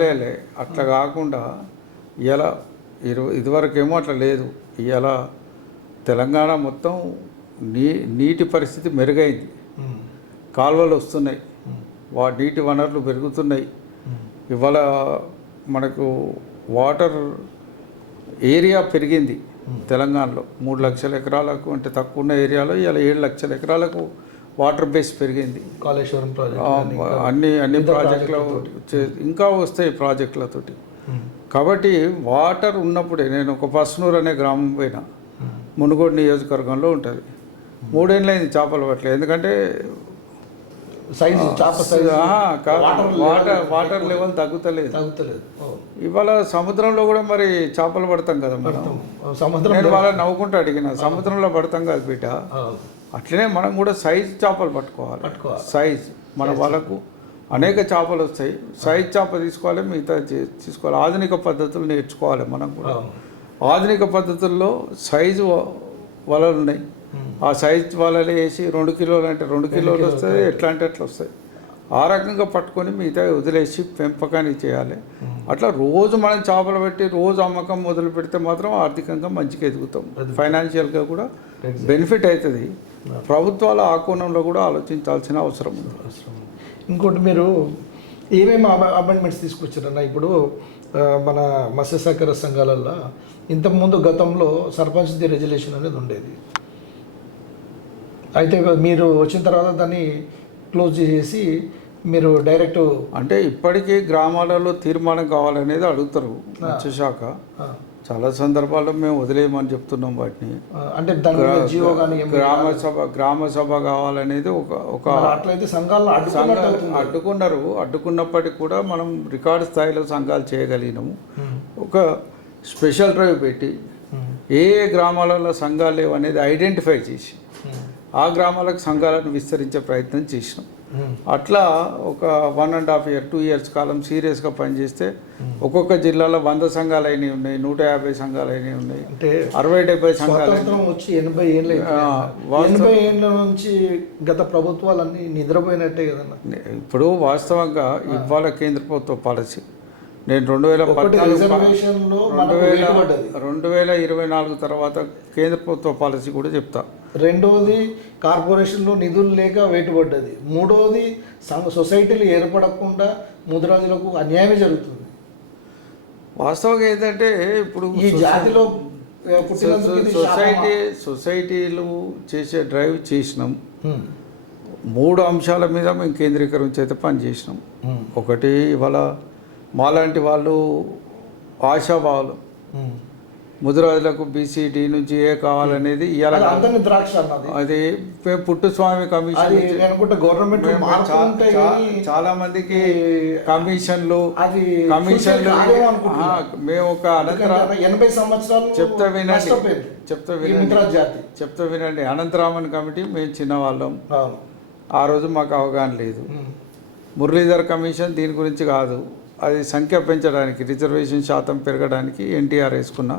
లే అట్లా కాకుండా ఇలా ఇదివరకేమో అట్లా లేదు. ఇలా తెలంగాణ మొత్తం నీటి పరిస్థితి మెరుగైంది, కాలువలు వస్తున్నాయి, నీటి వనరులు పెరుగుతున్నాయి. ఇవాళ మనకు వాటర్ ఏరియా పెరిగింది తెలంగాణలో. 3 లక్షల ఎకరాలకు అంటే తక్కువ ఉన్న ఏరియాలో ఇలా 7 లక్షల ఎకరాలకు వాటర్ బేస్ పెరిగింది. కాళేశ్వరం అన్ని ప్రాజెక్టులు ఇంకా వస్తాయి ప్రాజెక్టులతోటి. కాబట్టి వాటర్ ఉన్నప్పుడే నేను ఒక పస్నూరు అనే గ్రామం పోయినా, మునుగోడు నియోజకవర్గంలో ఉంటుంది. 3 ఏళ్ళైంది చేపలు పట్టలేదు. ఎందుకంటే వాటర్ లెవెల్ తగ్గుతలేదు. ఇవాళ సముద్రంలో కూడా మరి చేపలు పడతాం కదా మనం. నేను వాళ్ళని నవ్వుకుంటూ అడిగిన, సముద్రంలో పడతాం కదా బిడ్డ, అట్లనే మనం కూడా సైజ్ చేపలు పట్టుకోవాలి. సైజ్ మన వాళ్ళకు అనేక చేపలు వస్తాయి, సైజ్ చేప తీసుకోవాలి, మిగతా తీసుకోవాలి. ఆధునిక పద్ధతులు నేర్చుకోవాలి మనం కూడా. ఆధునిక పద్ధతుల్లో సైజు వలలు ఉన్నాయి. ఆ సైజ్ వలలు వేసి 2 కిలోలు అంటే 2 కిలోలు వస్తాయి, ఎట్లా అంటే అట్లా వస్తాయి. ఆ రకంగా పట్టుకొని మిగతా వదిలేసి పెంపకాన్ని చేయాలి. అట్లా రోజు మనం చేపలు పెట్టి రోజు అమ్మకం మొదలు పెడితే మాత్రం ఆర్థికంగా మంచిగా ఎదుగుతాం, ఫైనాన్షియల్గా కూడా బెనిఫిట్ అవుతుంది. ప్రభుత్వాలు ఆ కోణంలో కూడా ఆలోచించాల్సిన అవసరం ఉంది. ఇంకోటి మీరు ఏమేమి అమెండ్మెంట్స్ తీసుకొచ్చారన్న? ఇప్పుడు మన మత్స్యశాఖ సంఘాలల్లో ఇంతకుముందు గతంలో సర్పంచ్ ది రెజల్యూషన్ అనేది ఉండేది. అయితే మీరు వచ్చిన తర్వాత దాన్ని క్లోజ్ చేసి మీరు డైరెక్ట్ అంటే ఇప్పటికీ గ్రామాలలో తీర్మానం కావాలనేది అడుగుతారు మత్స్యశాఖ. చాలా సందర్భాల్లో మేము వదిలేయమని చెప్తున్నాం వాటిని. అంటే గ్రామ సభ కావాలనేది ఒక అట్లయితే సంఘాలు అడ్డుకున్నప్పటికీ కూడా మనం రికార్డు స్థాయిలో సంఘాలు చేయగలిగినాము. ఒక స్పెషల్ డ్రైవ్ పెట్టి ఏ గ్రామాలలో సంఘాలు లేవు అనేది ఐడెంటిఫై చేసి ఆ గ్రామాలకు సంఘాలను విస్తరించే ప్రయత్నం చేసినాం. అట్లా ఒక 1.5 year 2 years కాలం సీరియస్గా పనిచేస్తే ఒక్కొక్క జిల్లాలో 100 సంఘాలు అయినవి ఉన్నాయి, 150 సంఘాలు అయినవి ఉన్నాయి, అంటే 60-70 సంఘాలు వచ్చి 80 ఏళ్ళు 80 ఏళ్ళ నుంచి గత ప్రభుత్వాలన్నీ నిద్రపోయినట్టే కదన్నా. ఇప్పుడు వాస్తవంగా ఇవాళ కేంద్ర ప్రభుత్వ పాలసీ నేను 2024 తర్వాత కేంద్ర ప్రభుత్వ పాలసీ కూడా చెప్తా. రెండవది కార్పొరేషన్లో నిధులు లేక వేటుపడ్డది. మూడవది సొసైటీలు ఏర్పడకుండా ముదిరాజులకు అన్యాయమే జరుగుతుంది. వాస్తవంగా ఏంటంటే ఇప్పుడు ఈ జాతిలో పుట్టినందుకు ఇది సొసైటీలు చేసే డ్రైవ్ చేసినాం. ఉమ్, 3 అంశాల మీద మేము కేంద్రీకరించి అయితే పనిచేసినాం. ఒకటి ఇవాళ మాలాంటి వాళ్ళు ఆశాభావాలు, ఉమ్. ముదిరాజులకు బీసీడీ నుంచి ఏ కావాలనేది ఇవాళ అది అందరినీ ద్రాక్ష అన్నది అది పుట్టుస్వామి కమిషన్ అది నుంచి నేను అనుకుంటా గవర్నమెంట్ చాలా మందికి కమిషన్లు అది కమిషన్లు కాదేమో అనుకుంటున్నా. మేము ఒక అనంతరం 80 సంవత్సరాలు చెప్తా వినండి నష్టపోయింది చెప్తా ఈ వినండి ముద్రాజ్ జాతి. చెప్తా వినండి. అనంతరామన్ కమిటీ మేము చిన్నవాళ్ళం, అవును. ఆ రోజు మాకు అవగాహన లేదు. ఉమ్, మురళీధర్ కమిషన్ దీని గురించి కాదు, అది సంఖ్య పెంచడానికి, రిజర్వేషన్ శాతం పెరగడానికి ఎన్టీఆర్ వేసుకున్నా.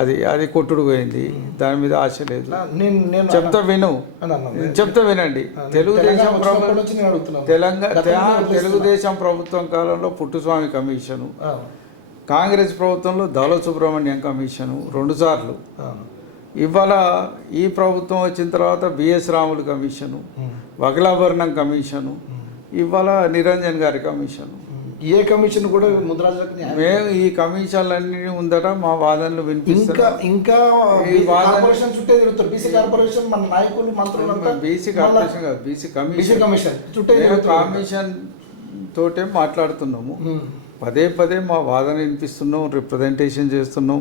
అది కొట్టుడు పోయింది, దాని మీద ఆశ లేదు. నేను చెప్తా విను అని అన్నాను. చెప్తా వినండి. తెలుగుదేశం వచ్చినప్పటి నుంచి నేను అడుగుతున్నాను. తెలుగుదేశం ప్రభుత్వం కాలంలో పుట్టుస్వామి కమిషను, అవును, కాంగ్రెస్ ప్రభుత్వంలో ధవళ సుబ్రహ్మణ్యం కమిషను 2 సార్లు, అవును. ఇవాళ ఈ ప్రభుత్వం వచ్చిన తర్వాత బిఎస్ రాములు కమిషను, వగలాభరణం కమిషను, ఇవాళ నిరంజన్ గారి కమిషను. ఏ కమిషన్ కూడా ముద్రాజులకు న్యాయం మేము ఈ కమిషన్లన్నీ ఉందట మా వాదనలు ఇంకా వినిపిస్తున్నాం. ఇంకా ఈ వాదన- కార్పొరేషన్ చుట్టే తిరుగుతారు. బీసీ కార్పొరేషన్ మన నాయకులు మంత్రులు బీసీ కార్పొరేషన్ కాదు, బీసీ బీసీ కమిషన్ చుట్టే తిరుగుతారు. కమిషన్ తోటే మాట్లాడుతున్నాము. ఉమ్, పదే మా వాదన వినిపిస్తున్నాం, రిప్రజెంటేషన్ చేస్తున్నాం.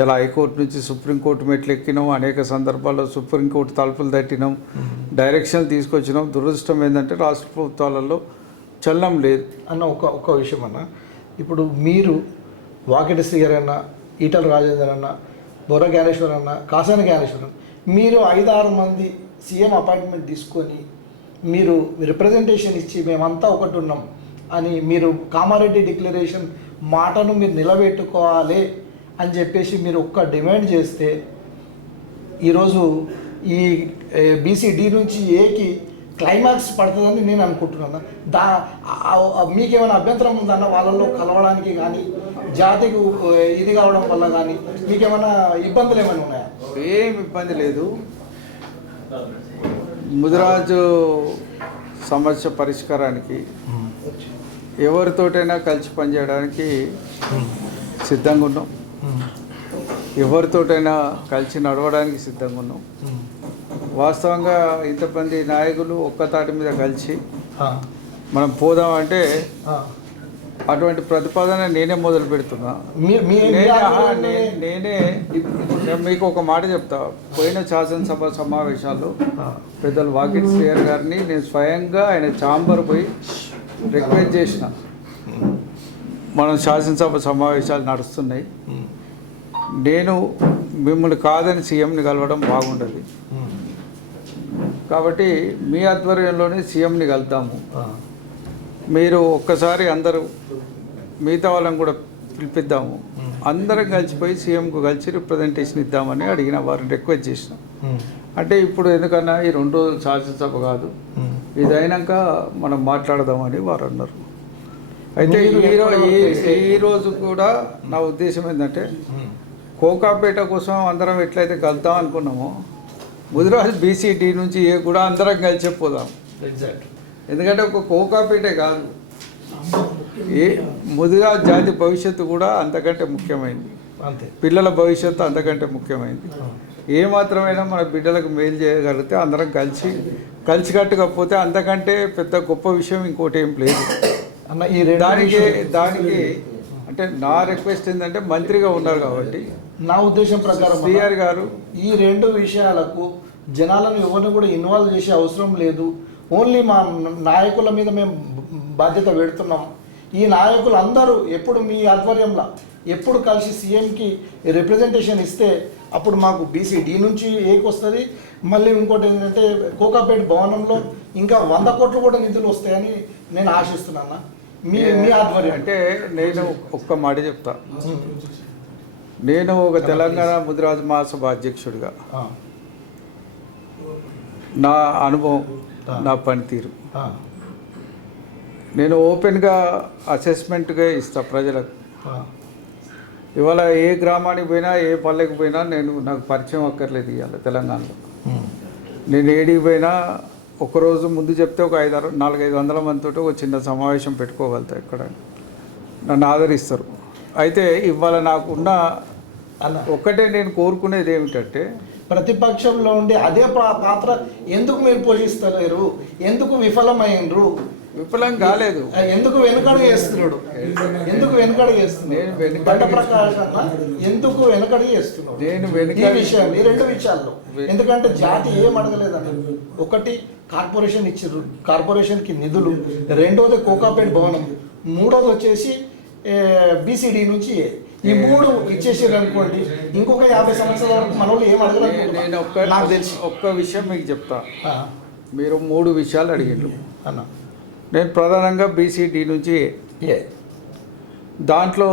ఇలా హైకోర్టు నుంచి సుప్రీంకోర్టు మెట్లు ఎక్కినాం, అనేక సందర్భాల్లో సుప్రీంకోర్టు తలుపులు తట్టినాం, డైరెక్షన్ తీసుకొచ్చినాం. దురదృష్టం ఏంటంటే రాష్ట్ర ప్రభుత్వాలలో చలనం లేదు. అన్న ఒక్క విషయం అన్న, ఇప్పుడు మీరు వాకిటి శ్రీగారు అన్న, ఈటల రాజేందర్ అన్న, బొర్ర జ్ఞానేశ్వర్ అన్న, కాసాని జ్ఞానేశ్వర్ అన్న, మీరు 5-6 మంది సీఎం అపాయింట్మెంట్ తీసుకొని మీరు రిప్రజెంటేషన్ ఇచ్చి మేమంతా ఒకటి ఉన్నాం అని మీరు కామారెడ్డి డిక్లరేషన్ మాటను మీరు నిలబెట్టుకోవాలి అని చెప్పేసి మీరు ఒక్క డిమాండ్ చేస్తే ఈరోజు ఈ బీసీ-డి నుంచి ఏకి క్లైమాక్స్ పడుతుందని నేను అనుకుంటున్నాను. మీకేమైనా అభ్యంతరం ఉందన్న వాళ్ళల్లో కలవడానికి కానీ, జాతికి ఇది కావడం వల్ల కానీ మీకేమైనా ఇబ్బందులు ఏమైనా ఉన్నాయా? ఏం ఇబ్బంది లేదు. ముదిరాజు సమస్య పరిష్కారానికి ఎవరితోటైనా కలిసి పనిచేయడానికి సిద్ధంగా ఉన్నాం, ఎవరితోటైనా కలిసి నడవడానికి సిద్ధంగా ఉన్నాం. వాస్తవంగా ఇంతమంది నాయకులు ఒక్కతాటి మీద కలిసి మనం పోదామంటే అటువంటి ప్రతిపాదన నేనే మొదలు పెడుతున్నా. నేనే మీకు ఒక మాట చెప్తా. పోయిన శాసనసభ సమావేశాల్లో పెద్దలు వాకిట్ శ్రీయర్ గారిని నేను స్వయంగా ఆయన ఛాంబర్ పోయి రిక్వెస్ట్ చేసిన, మనం శాసనసభ సమావేశాలు నడుస్తున్నాయి, నేను మిమ్మల్ని కాదని సీఎంని కలవడం బాగుండదు, కాబట్టి మీ ఆధ్వర్యంలోనే సీఎంని కలుద్దాము, మీరు ఒక్కసారి అందరూ మిగతా వాళ్ళని కూడా పిలిపిద్దాము, అందరం కలిసిపోయి సీఎంకు కలిసి రిప్రజెంటేషన్ ఇద్దామని అడిగిన, వారిని రిక్వెస్ట్ చేసిన. అంటే ఇప్పుడు ఎందుకన్నా ఈ 2 రోజులు శాసనసభ కాదు, ఇది అయినాక మనం మాట్లాడదామని వారు అన్నారు. అయితే ఈరోజు కూడా నా ఉద్దేశం ఏంటంటే కోకాపేట కోసం అందరం ఎట్లయితే కలుద్దాం అనుకున్నామో ముదిరాజు బీసీ-డి నుంచి ఏ కూడా అందరం కలిసి పోదాం. ఎందుకంటే ఒక కోకాపేటే కాదు, ఏ ముదిరాజు జాతి భవిష్యత్తు కూడా అంతకంటే ముఖ్యమైనది, పిల్లల భవిష్యత్తు అంతకంటే ముఖ్యమైనది. ఏ మాత్రమైనా మన బిడ్డలకు మేలు చేయగలిగితే అందరం కలిసికట్టుకపోతే అంతకంటే పెద్ద గొప్ప విషయం ఇంకోటి ఏం లేదు అన్న. ఈ దానికి అంటే నా రిక్వెస్ట్ ఏంటంటే మంత్రిగా ఉన్నారు కాబట్టి నా ఉద్దేశం ప్రకారం సిఆర్ గారు ఈ 2 విషయాలకు జనాలను ఎవరిని కూడా ఇన్వాల్వ్ చేసే అవసరం లేదు. ఓన్లీ మా నాయకుల మీద మేము బాధ్యత పెడుతున్నాం. ఈ నాయకులు అందరూ ఎప్పుడు మీ ఆధ్వర్యంలో ఎప్పుడు కలిసి సీఎంకి రిప్రజెంటేషన్ ఇస్తే అప్పుడు మాకు బీసీ-డి నుంచి ఏకి వస్తుంది. మళ్ళీ ఇంకోటి ఏంటంటే కోకాపేట భవనంలో ఇంకా 100 కోట్లు కూడా నిధులు వస్తాయని నేను ఆశిస్తున్నాను. మీ ఆధ్వర్యం అంటే నేను ఒక్క మాట చెప్తా. నేను ఒక తెలంగాణ ముదిరాజు మహాసభ అధ్యక్షుడిగా నా అనుభవం, నా పనితీరు నేను ఓపెన్గా అసెస్మెంట్గా ఇస్తా ప్రజలకు. ఇవాళ ఏ గ్రామానికి పోయినా ఏ పల్లెకి పోయినా నాకు పరిచయం అక్కర్లేదు. ఇవాళ తెలంగాణలో నేను ఏడికి పోయినా ఒకరోజు ముందు చెప్తే ఒక 400-500 మందితో ఒక చిన్న సమావేశం పెట్టుకోగలుగుతా. ఎక్కడ నన్ను ఆదరిస్తారు. అయితే ఇవాళ నాకున్న అన్న ఒక్కటే నేను కోరుకునేది ఏమిటంటే ప్రతిపక్షంలో ఉండి అదే పాత్ర ఎందుకు మీరు పోషిస్తలేరు, ఎందుకు విఫలమైనరు, విఫలం కాలేదు. ఎందుకు వెనుకడుగు వేస్తున్నాడు, ఎందుకు వెనుకడుగు వేస్తున్నాడు బండ ప్రకాష్ అన్న ఎందుకు వెనుకడుగు వేస్తున్నాడు ఈ విషయం, ఈ రెండు విషయాల్లో. ఎందుకంటే జాతి ఏం అడగలేదన్న, ఒకటి కార్పొరేషన్ ఇచ్చారు, కార్పొరేషన్కి నిధులు, రెండోది కోకాపేట్ భవనం, మూడోది వచ్చేసి బీసీడీ నుంచి ఈ మూడు ఇచ్చేసారు అనుకోండి, ఇంకొక 50 సంవత్సరాల వరకు మన వాళ్ళు ఏం అడగలేదు. నేను నాకు తెలిసి ఒక్క విషయం మీకు చెప్తా. మీరు 3 విషయాలు అడిగిండ్రు అన్న. నేను ప్రధానంగా బీసీడీ నుంచి ఏ దాంట్లో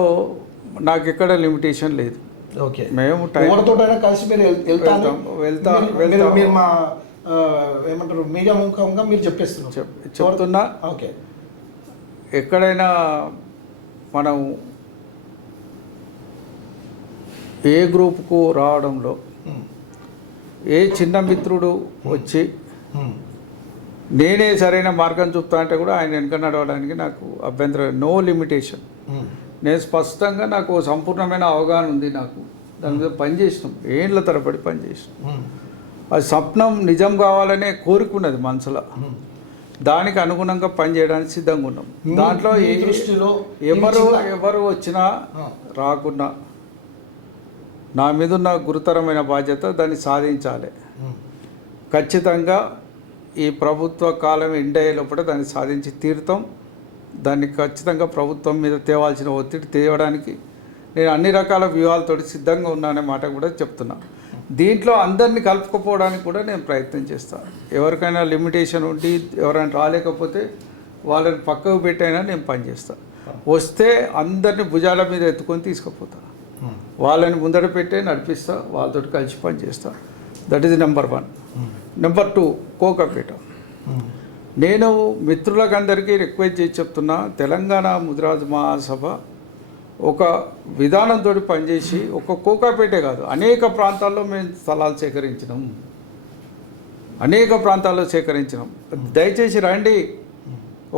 నాకు ఎక్కడ లిమిటేషన్ లేదు. ఓకే, మేము ఎవరితోటైనా కలిసి మీరు వెళ్తాం. మీరు మా ఏమంటారు మీడియా ముఖంగా మీరు చెప్తున్నా. ఓకే, ఎక్కడైనా మనం ఏ గ్రూప్కు రావడంలో ఏ చిన్న మిత్రుడు వచ్చి నేనే సరైన మార్గం చూపుతా అంటే కూడా ఆయన వెనక నడవడానికి నాకు అభ్యంతరం, నో లిమిటేషన్. నేను స్పష్టంగా నాకు సంపూర్ణమైన అవగాహన ఉంది, నాకు దాని మీద పనిచేసినాం, ఏళ్ళ తరబడి పనిచేసినాం. అది స్వప్నం నిజం కావాలనే కోరుకున్నది మనసులో, దానికి అనుగుణంగా పనిచేయడానికి సిద్ధంగా ఉన్నాం. దాంట్లో ఏ దృష్టిలో ఎవరు వచ్చినా రాకున్నా నా మీద ఉన్న గురుతరమైన బాధ్యత దాన్ని సాధించాలి. ఖచ్చితంగా ఈ ప్రభుత్వ కాలం ఎండయ్యే లోపల దాన్ని సాధించి తీరుతాం. దాన్ని ఖచ్చితంగా ప్రభుత్వం మీద తేవాల్సిన ఒత్తిడి తేవడానికి నేను అన్ని రకాల వ్యూహాలతో సిద్ధంగా ఉన్నాననే మాట కూడా చెప్తున్నా. దీంట్లో అందరినీ కలుపుకోపోవడానికి కూడా నేను ప్రయత్నం చేస్తాను. ఎవరికైనా లిమిటేషన్ ఉండి ఎవరైనా రాలేకపోతే వాళ్ళని పక్కకు పెట్టైనా నేను పనిచేస్తాను. వస్తే అందరినీ భుజాల మీద ఎత్తుకొని తీసుకుపోతా, వాళ్ళని ముందర పెట్టే నడిపిస్తా, వాళ్ళతో కలిసి పనిచేస్తా. That is number 1. Number 2, Kokapet. నేను మిత్రులకు అందరికీ రిక్వెస్ట్ చేసి చెప్తున్నా, తెలంగాణ ముదిరాజు మహాసభ ఒక విధానంతో పనిచేసి ఒక కోకాపేటే కాదు అనేక ప్రాంతాల్లో మేము స్థలాలు సేకరించినాం. దయచేసి రండి.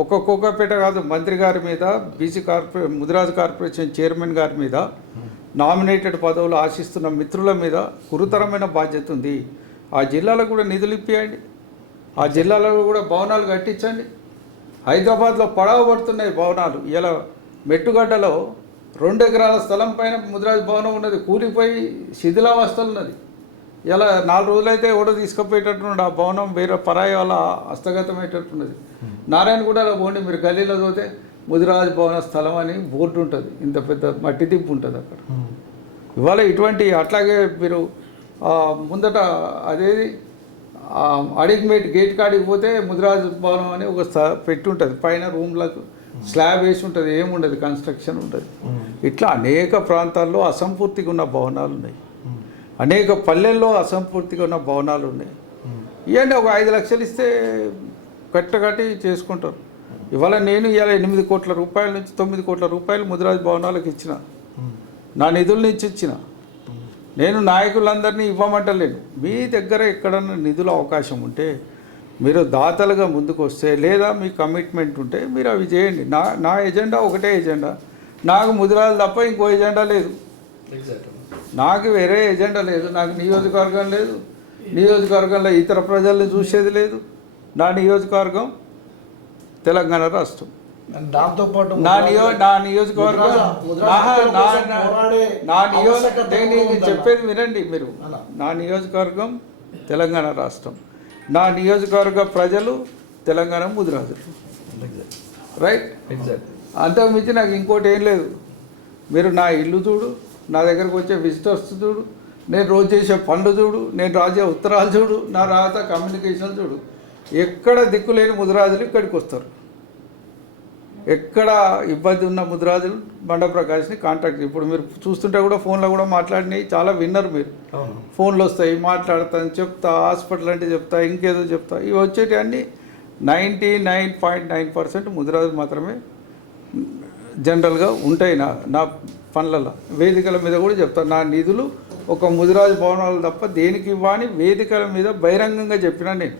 ఒక కోకాపేట కాదు, మంత్రి గారి మీద, బీసీ ముదిరాజు కార్పొరేషన్ చైర్మన్ గారి మీద, నామినేటెడ్ పదవులు ఆశిస్తున్న మిత్రుల మీద గురుతరమైన బాధ్యత ఉంది. ఆ జిల్లాలకు కూడా నిధులు ఇప్పియండి, ఆ జిల్లాలో కూడా భవనాలు కట్టించండి. హైదరాబాద్లో పడవబడుతున్నాయి భవనాలు. ఇలా మెట్టుగడ్డలో 2 ఎకరాల స్థలం పైన ముదిరాజు భవనం ఉన్నది, కూలిపోయి శిథిలావస్థలు ఉన్నది. ఇలా 4 రోజులైతే ఎవడో తీసుకుపోయేటట్టున్నాడు ఆ భవనం, వేరే పరాయి వాళ్ళ హస్తగతమయ్యేటట్టున్నది. నారాయణగూడలో పోండి, మీరు గల్లీలో పోతే ముదిరాజు భవన స్థలం అని బోర్డు ఉంటుంది, ఇంత పెద్ద మట్టి తిప్పు ఉంటుంది అక్కడ. ఇవాళ ఇటువంటి అట్లాగే మీరు ముందట అదేది అడిగ్మేట్ గేట్ కాడికి పోతే ముదిరాజు భవనం అని ఒక పెట్టి ఉంటుంది, పైన రూమ్లకు స్లాబ్ వేసి ఉంటుంది, ఏముండదు, కన్స్ట్రక్షన్ ఉంటుంది. ఇట్లా అనేక ప్రాంతాల్లో అసంపూర్తిగా ఉన్న భవనాలు ఉన్నాయి, అనేక పల్లెల్లో అసంపూర్తిగా ఉన్న భవనాలు ఉన్నాయి. ఇవన్నీ ఒక 5 లక్షలు ఇస్తే కట్టి చేసుకుంటారు. ఇవాళ నేను ఇవాళ 8 కోట్ల రూపాయల నుంచి 9 కోట్ల రూపాయలు ముదిరాజు భవనాలకు ఇచ్చిన, నా నిధుల నుంచి ఇచ్చిన. నేను నాయకులందరినీ ఇవ్వమంటలేను. మీ దగ్గర ఎక్కడన్నా నిధుల అవకాశం ఉంటే మీరు దాతలుగా ముందుకు వస్తే, లేదా మీ కమిట్మెంట్ ఉంటే మీరు అవి చేయండి. నా ఎజెండా ఒకటే ఎజెండా, నాకు ముదిరాజు తప్ప ఇంకో ఎజెండా లేదు, నాకు వేరే ఎజెండా లేదు. నాకు నియోజకవర్గం లేదు, నియోజకవర్గంలో ఇతర ప్రజల్ని చూసేది లేదు. నా నియోజకవర్గం తెలంగాణ రాష్ట్రం. దాంతోపాటు చెప్పేది వినండి మీరు. నా నియోజకవర్గం తెలంగాణ రాష్ట్రం, నా నియోజకవర్గ ప్రజలు తెలంగాణ ముదిరాజులు. రైట్, అంతకుమించి నాకు ఇంకోటి ఏం లేదు. మీరు నా ఇల్లు చూడు, నా దగ్గరకు వచ్చే విజిటర్స్ చూడు, నేను రోజు చేసే పనులు చూడు, నేను రాసే ఉత్తరాలు చూడు, నా రాత కమ్యూనికేషన్ చూడు. ఎక్కడ దిక్కులేని ముదిరాజులు ఇక్కడికి వస్తారు. ఎక్కడ ఇబ్బంది ఉన్న ముదిరాజులు బండ ప్రకాష్ని కాంటాక్ట్. ఇప్పుడు మీరు చూస్తుంటే కూడా ఫోన్లో కూడా మాట్లాడినవి చాలా విన్నారు మీరు. ఫోన్లు వస్తాయి, మాట్లాడతాను, చెప్తా, హాస్పిటల్ అంటే చెప్తా, ఇంకేదో చెప్తా. ఇవి వచ్చేటి అన్నీ 99.9% ముదిరాజులు మాత్రమే జనరల్గా ఉంటాయి నా పనులలో. వేదికల మీద కూడా చెప్తాను, నా నిధులు ఒక ముదిరాజు భవనాలు తప్ప దేనికి ఇవ్వని వేదికల మీద బహిరంగంగా చెప్పినా నేను.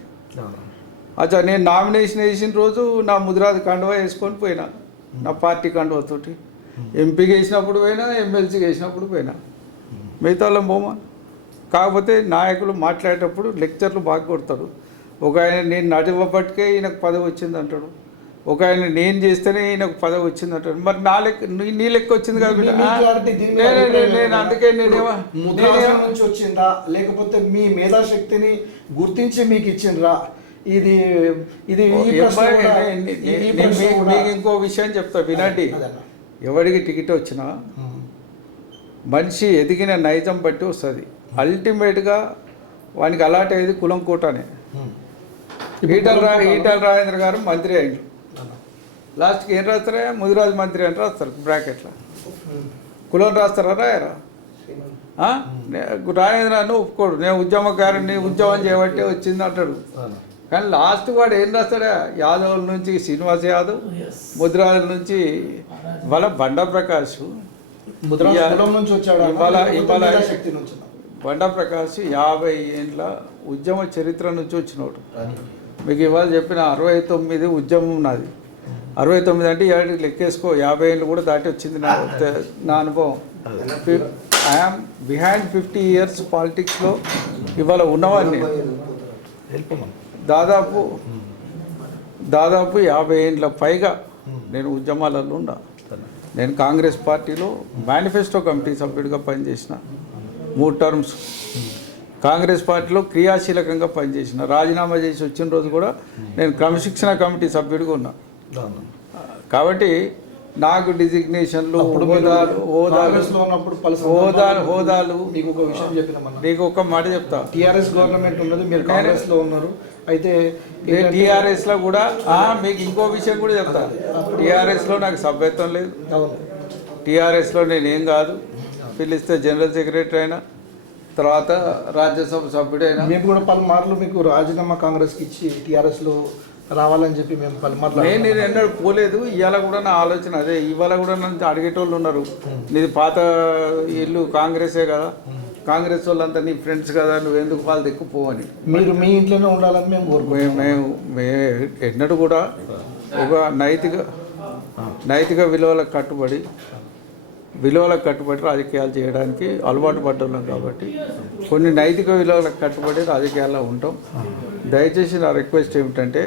అచ్చా, నేను నామినేషన్ వేసిన రోజు నా ముదిరాజు కండువా వేసుకొని పోయినా, నా పార్టీ కండువతోటి. ఎంపీకి వేసినప్పుడు పోయినా, ఎమ్మెల్సీకి వేసినప్పుడు పోయినా, మిగతా వాళ్ళం పోమా. కాకపోతే నాయకులు మాట్లాడేటప్పుడు లెక్చర్లు బాగా కొడతాడు. ఒక ఆయన నేను నడివప్పటికే ఈయనకు పదవి వచ్చింది అంటాడు, ఒక ఆయన నేను చేస్తేనే ఈయనకు పదవి వచ్చింది అంటాడు. మరి నా లెక్క నీ లెక్క వచ్చింది కదా బిడ్డ. నేను అందుకే ముద్రాజనం నుంచి వచ్చిందా లేకపోతే మీ మేధాశక్తిని గుర్తించి మీకు ఇచ్చిండ్రా? ఇది ఇది ఈ ప్రశ్న కూడా- ఈ ప్రశ్న కూడా- మీకు ఇంకో విషయం చెప్తా వినండి. ఎవరికి టికెట్ వచ్చినా మనిషి ఎదిగిన నైజం బట్టి వస్తుంది. అల్టిమేట్గా వానికి అలాట్ అయ్యేది కులం కోటనే. ఈటల రాజేంద్ర గారు మంత్రి అయ్యిండు, లాస్ట్కి ఏం రాస్తారా? ముదిరాజు మంత్రి అని రాస్తారు బ్రాకెట్లో. కులం రాస్తారా? రాయరా? రాజేంద్ర అని ఒప్పుకోడు, నేను ఉద్యమకారుని, ఉద్యమం చేయబట్టే వచ్చింది అంటాడు. కానీ లాస్ట్ వాడు ఏం రాస్తాడా? యాదవుల నుంచి శ్రీనివాస్ యాదవ్, ముదిరాజుల నుంచి ఇవాళ బండా ప్రకాష్, బండా ప్రకాష్ 50 ఏండ్ల ఉద్యమ చరిత్ర నుంచి వచ్చినోడు. మీకు ఇవాళ చెప్పిన 69 ఉద్యమం నాది. 69 అంటే ఏడు లెక్కేసుకో, 50 ఏళ్ళు కూడా దాటి వచ్చింది నా అనుభవం. ఐఆమ్ బిహైండ్ 50 ఇయర్స్ పాలిటిక్స్లో ఇవాళ ఉన్నవాడిని. దాదాపు 50 ఏండ్ల పైగా నేను ఉద్యమాలలో ఉన్నా. నేను కాంగ్రెస్ పార్టీలో మేనిఫెస్టో కమిటీ సభ్యుడిగా పనిచేసిన 3 టర్మ్స్. కాంగ్రెస్ పార్టీలో క్రియాశీలకంగా పనిచేసిన. రాజీనామా చేసి వచ్చిన రోజు కూడా నేను క్రమశిక్షణ కమిటీ సభ్యుడిగా ఉన్నా. కాబట్టి నాకు డిజిగ్నేషన్లు, హోదాలు. మీకు ఒక విషయం చెప్పిన నీకు ఒక మాట చెప్తా. టీఆర్ఎస్ గవర్నమెంట్ ఉన్నది, మీరు కాంగ్రెస్ లో ఉన్నారు. అయితే టీఆర్ఎస్లో కూడా మీకు ఇంకో విషయం కూడా చెప్తా. టీఆర్ఎస్లో నాకు సభ్యత్వం లేదు. టీఆర్ఎస్లో నేనేం కాదు, పిలిస్తే జనరల్ సెక్రటరీ అయినా, తర్వాత రాజ్యసభ సభ్యుడైనా. మేము కూడా పలుమార్లు మీకు రాజీనామా కాంగ్రెస్కి ఇచ్చి టీఆర్ఎస్లో రావాలని చెప్పి మేము పలుమార్లు. నేను ఎన్నడూ పోలేదు. ఇవాళ కూడా నా ఆలోచన అదే. ఇవాళ కూడా నన్ను అడిగేటోళ్ళు ఉన్నారు, నీది పాత ఇల్లు కాంగ్రెసే కదా, కాంగ్రెస్ వాళ్ళంతా నీ ఫ్రెండ్స్ కదా, నువ్వు ఎందుకు వాళ్ళు ఎక్కుపోవని. మీరు మీ ఇంట్లోనే ఉండాలని మేము కోరుకుంటున్నాం. మేము ఎన్నడూ కూడా ఒక నైతిక విలువలకు కట్టుబడి రాజకీయాలు చేయడానికి అలవాటు పడ్డాం. కాబట్టి కొన్ని నైతిక విలువలకు కట్టుబడి రాజకీయాల్లో ఉంటాం. దయచేసి నా రిక్వెస్ట్ ఏమిటంటే,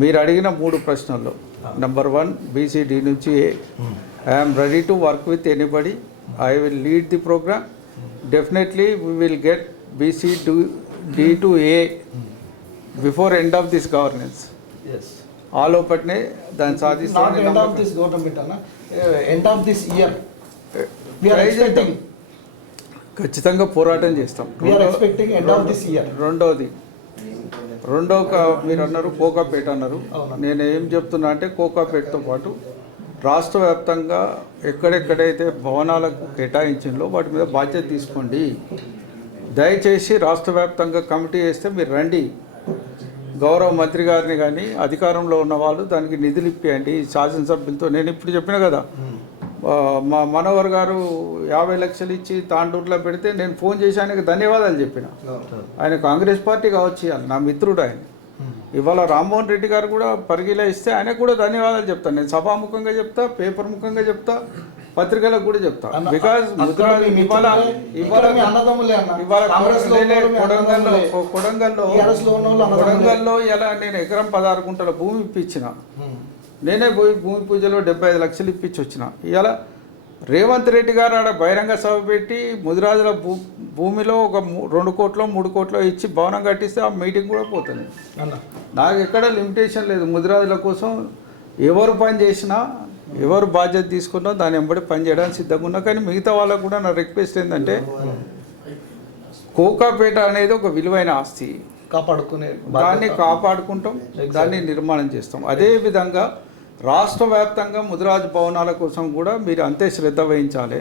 మీరు అడిగిన 3 ప్రశ్నల్లో నెంబర్ 1 BCD నుంచి A, I'm ready to work with anybody, I will lead the programme. Definitely we will get BCD to A before end of this governance. ఆ లోపట్నే దాన్ని సాధిస్తాం. ఎండ్ ఆఫ్ దిస్ గవర్నమెంట్ అన్న, ఎండ్ ఆఫ్ దిస్ ఇయర్ ఖచ్చితంగా పోరాటం చేస్తాం. మీరు అన్నారు కోకాపేట అన్నారు. నేను ఏం చెప్తున్నా అంటే, కోకాపేటతో పాటు రాష్ట్ర వ్యాప్తంగా ఎక్కడెక్కడైతే భవనాలకు కేటాయించిందో వాటి మీద బాధ్యత తీసుకోండి. దయచేసి రాష్ట్ర వ్యాప్తంగా కమిటీ వేస్తే మీరు రండి. గౌరవ మంత్రి గారిని కానీ అధికారంలో ఉన్న వాళ్ళు దానికి నిధులు ఇప్పియండి శాసనసభ్యులతో. నేను ఇప్పుడు చెప్పిన కదా, మా మనోహర్ గారు 50 లక్షలు ఇచ్చి తాండూరులో పెడితే నేను ఫోన్ చేసి ఆయనకు ధన్యవాదాలు చెప్పిన. ఆయన కాంగ్రెస్ పార్టీ కావచ్చు, నా మిత్రుడు ఆయన. ఇవాళ రామ్మోహన్ రెడ్డి గారు కూడా పరిగిలా ఇస్తే ఆయనకు కూడా ధన్యవాదాలు చెప్తాను. నేను సభాముఖంగా చెప్తా, పేపర్ ముఖంగా చెప్తా, పత్రికలకు కూడా చెప్తా. బికాజ్ కొడంగల్లో ఇలా నేను ఎకరం 16 గుంటల భూమి ఇప్పించిన. నేనే పోయి భూమి పూజలో 75 లక్షలు ఇప్పించి వచ్చిన. ఇలా రేవంత్ రెడ్డి గారు ఆడ బహిరంగ సభ పెట్టి ముదిరాజుల భూమిలో ఒక 2 కోట్లో 3 కోట్లో ఇచ్చి భవనం కట్టిస్తే ఆ మీటింగ్ కూడా పోతుంది. నాకు ఎక్కడ లిమిటేషన్ లేదు. ముదిరాజుల కోసం ఎవరు పని చేసినా, ఎవరు బాధ్యత తీసుకున్నా దాన్ని వెంబడి పని చేయడానికి సిద్ధంగా ఉన్నా. కానీ మిగతా వాళ్ళకు కూడా నా రిక్వెస్ట్ ఏంటంటే, కోకాపేట అనేది ఒక విలువైన ఆస్తి, దాన్ని కాపాడుకుంటాం, దాన్ని నిర్మాణం చేస్తాం. అదేవిధంగా రాష్ట్ర వ్యాప్తంగా ముదిరాజు భవనాల కోసం కూడా మీరు అంతే శ్రద్ధ వహించాలి.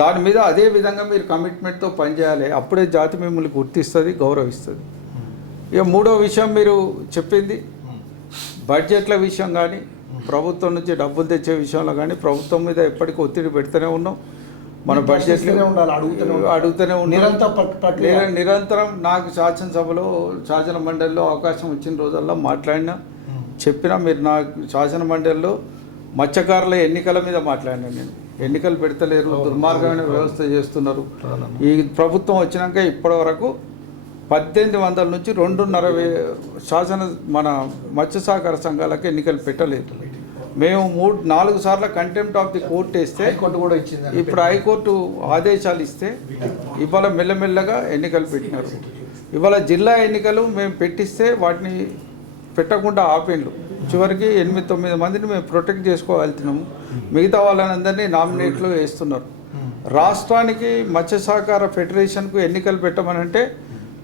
దాని మీద అదే విధంగా మీరు కమిట్మెంట్తో పనిచేయాలి. అప్పుడే జాతి మిమ్మల్ని గుర్తిస్తుంది, గౌరవిస్తుంది. ఇక 3వ విషయం మీరు చెప్పింది బడ్జెట్ల విషయం కానీ, ప్రభుత్వం నుంచి డబ్బులు తెచ్చే విషయంలో కానీ ప్రభుత్వం మీద ఎప్పటికీ ఒత్తిడి పెడుతూనే ఉన్నాం. మన బడ్జెట్ అడుగుతూనే ఉన్నాం నిరంతరం. నాకు శాసన మండలిలో అవకాశం వచ్చిన రోజుల్లో మాట్లాడినా, చెప్పినా. మీరు నా శాసన మండలిలో మత్స్యకారుల ఎన్నికల మీద మాట్లాడినాను నేను. ఎన్నికలు పెడతలేరు, దుర్మార్గమైన వ్యవస్థ చేస్తున్నారు. ఈ ప్రభుత్వం వచ్చినాక ఇప్పటి వరకు 1800 నుంచి 2.5 మన మత్స్య సహకార సంఘాలకు ఎన్నికలు పెట్టలేదు. మేము 4 సార్లు కంటెంప్ట్ ఆఫ్ ది కోర్టు వేస్తే హైకోర్టు కూడా ఇచ్చింది. ఇప్పుడు హైకోర్టు ఆదేశాలు ఇస్తే ఇవాళ మెల్లమెల్లగా ఎన్నికలు పెట్టినారు. ఇవాళ జిల్లా ఎన్నికలు మేము పెట్టిస్తే వాటిని పెట్టకుండా ఆపేండ్రు. చివరికి 8-9 మందిని మేము ప్రొటెక్ట్ చేసుకోగలుగుతున్నాము. మిగతా వాళ్ళందరినీ నామినేట్లు వేస్తున్నారు. రాష్ట్రానికి మత్స్య సహకార ఫెడరేషన్కు ఎన్నికలు పెట్టమనంటే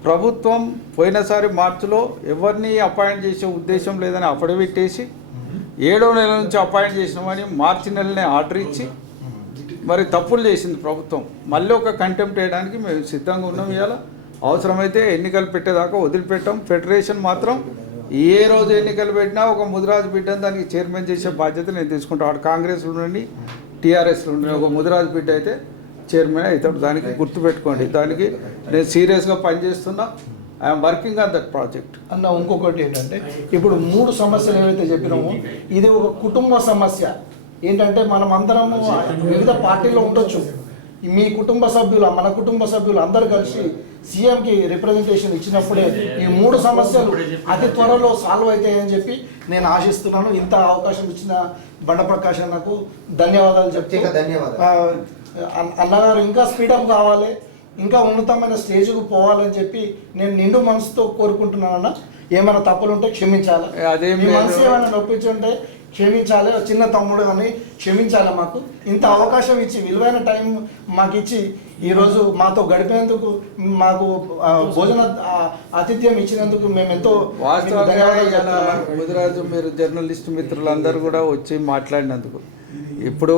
ప్రభుత్వం పోయినసారి మార్చిలో ఎవరిని అపాయింట్ చేసే ఉద్దేశం లేదని అఫిడవిట్ వేసి 7వ నెల నుంచి అపాయింట్ చేసినామని మార్చి నెలనే ఆర్డర్ ఇచ్చి మరి తప్పులు చేసింది ప్రభుత్వం. మళ్ళీ ఒక కంటెంప్ట్ వేయడానికి మేము సిద్ధంగా ఉన్నాం. ఇవాళ అవసరమైతే ఎన్నికలు పెట్టేదాకా వదిలిపెట్టాం. ఫెడరేషన్ మాత్రం ఏ రోజు ఎన్నికలు పెట్టినా ఒక ముదిరాజు బిడ్డను దానికి చైర్మన్ చేసే బాధ్యత నేను తీసుకుంటాను. వాడు కాంగ్రెస్లో నుండి టీఆర్ఎస్లో నుండి ఒక ముదిరాజు బిడ్డ అయితే చైర్మన్ అవుతాడు. దానికి గుర్తుపెట్టుకోండి. దానికి నేను సీరియస్గా పనిచేస్తున్నా. I'm working on that project. అన్న ఇంకొకటి ఏంటంటే ఇప్పుడు 3 సమస్యలు ఏవైతే చెప్పినామో ఇది ఒక కుటుంబ సమస్య. ఏంటంటే మనం అందరము వివిధ పార్టీలో ఉండొచ్చు. మీ కుటుంబ సభ్యులు, మన కుటుంబ సభ్యులు అందరు కలిసి సీఎంకి రిప్రజెంటేషన్ ఇచ్చినప్పుడే ఈ 3 సమస్యలు అతి త్వరలో సాల్వ్ అవుతాయని చెప్పి నేను ఆశిస్తున్నాను. ఇంత అవకాశం ఇచ్చిన బండ ప్రకాష్ అన్నకు ధన్యవాదాలు చెప్తే అన్నగారు ఇంకా స్పీడప్ కావాలి, ఇంకా ఉన్నతమైన స్టేజ్కు పోవాలని చెప్పి నేను నిండు మనసుతో కోరుకుంటున్నాను. అన్న ఏమైనా తప్పులు ఉంటే క్షమించాలి. అదేం మనసు ఏమైనా నొప్పించుంటే క్షమించాలి. చిన్న తమ్ముడు అని క్షమించాలి. మాకు ఇంత అవకాశం ఇచ్చి విలువైన టైం మాకు ఇచ్చి ఈరోజు మాతో గడిపేందుకు మాకు భోజన ఆతిథ్యం ఇచ్చినందుకు మేము ఎంతో ముదిరాజు మీరు జర్నలిస్ట్ మిత్రులందరూ కూడా వచ్చి మాట్లాడినందుకు. ఇప్పుడు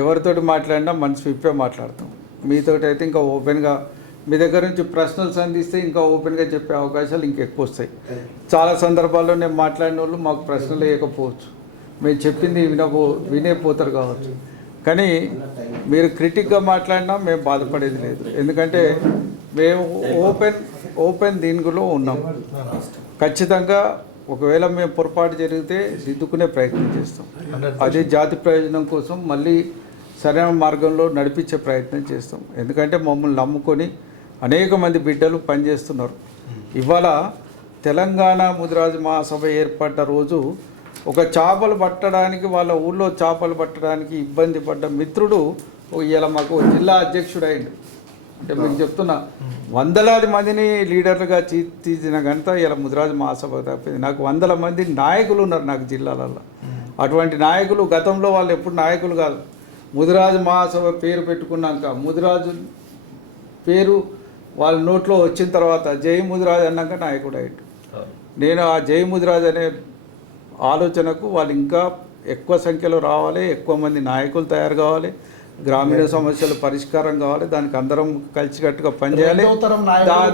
ఎవరితోటి మాట్లాడినా మనసు విప్పే మాట్లాడతాం. మీతోటి అయితే ఇంకా ఓపెన్గా మీ దగ్గర నుంచి ప్రశ్నలు సంధిస్తే ఇంకా ఓపెన్గా చెప్పే అవకాశాలు ఇంకెక్కువ వస్తాయి. చాలా సందర్భాల్లో నేను మాట్లాడిన వాళ్ళు మాకు ప్రశ్నలు వేయకపోవచ్చు, మేము చెప్పింది వినేపోతారు కావచ్చు. కానీ మీరు క్రిటిక్గా మాట్లాడినా మేము బాధపడేది లేదు. ఎందుకంటే మేము ఓపెన్ దీనిలో ఉన్నాం. ఖచ్చితంగా ఒకవేళ మేము పొరపాటు జరిగితే దిద్దుకునే ప్రయత్నం చేస్తాం. అదే జాతి ప్రయోజనం కోసం మళ్ళీ సరైన మార్గంలో నడిపించే ప్రయత్నం చేస్తాం. ఎందుకంటే మమ్మల్ని నమ్ముకొని అనేక మంది బిడ్డలు పనిచేస్తున్నారు. ఇవాళ తెలంగాణ ముదిరాజు మహాసభ ఏర్పడ్డ రోజు ఒక చేపలు పట్టడానికి వాళ్ళ ఊళ్ళో చేపలు పట్టడానికి ఇబ్బంది పడ్డ మిత్రుడు ఇలా మాకు జిల్లా అధ్యక్షుడు అయిండు. అంటే మీకు చెప్తున్నా, వందలాది మందిని లీడర్లుగా తీసిన గంట ఇలా ముదిరాజు మహాసభ తప్పింది. నాకు 100 మంది నాయకులు ఉన్నారు నాకు జిల్లాలలో. అటువంటి నాయకులు గతంలో వాళ్ళు ఎప్పుడు నాయకులు కాదు. ముదిరాజు మహాసభ పేరు పెట్టుకున్నాక ముదిరాజు పేరు వాళ్ళ నోట్లో వచ్చిన తర్వాత జై ముదిరాజు అన్నాక నాయకుడు అయ్యాడు. నేను ఆ జై ముదిరాజు అనే ఆలోచనకు వాళ్ళు ఇంకా ఎక్కువ సంఖ్యలో రావాలి, ఎక్కువ మంది నాయకులు తయారు కావాలి, గ్రామీణ సమస్యలు పరిష్కారం కావాలి, దానికి అందరం కలిసికట్టుగా పనిచేయాలి.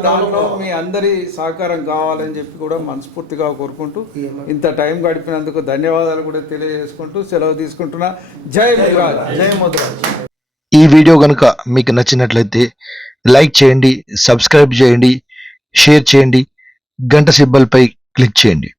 దాంట్లో మీ అందరి సహకారం కావాలని చెప్పి కూడా మనస్ఫూర్తిగా కోరుకుంటూ ఇంత టైం గడిపినందుకు ధన్యవాదాలు కూడా తెలియజేసుకుంటూ సెలవు తీసుకుంటున్నా. జై ముదిరాజ్. జై ముదిరాజ్. ఈ వీడియో కనుక మీకు నచ్చినట్లయితే లైక్ చేయండి, సబ్స్క్రైబ్ చేయండి, షేర్ చేయండి, గంట సింబల్పై క్లిక్ చేయండి.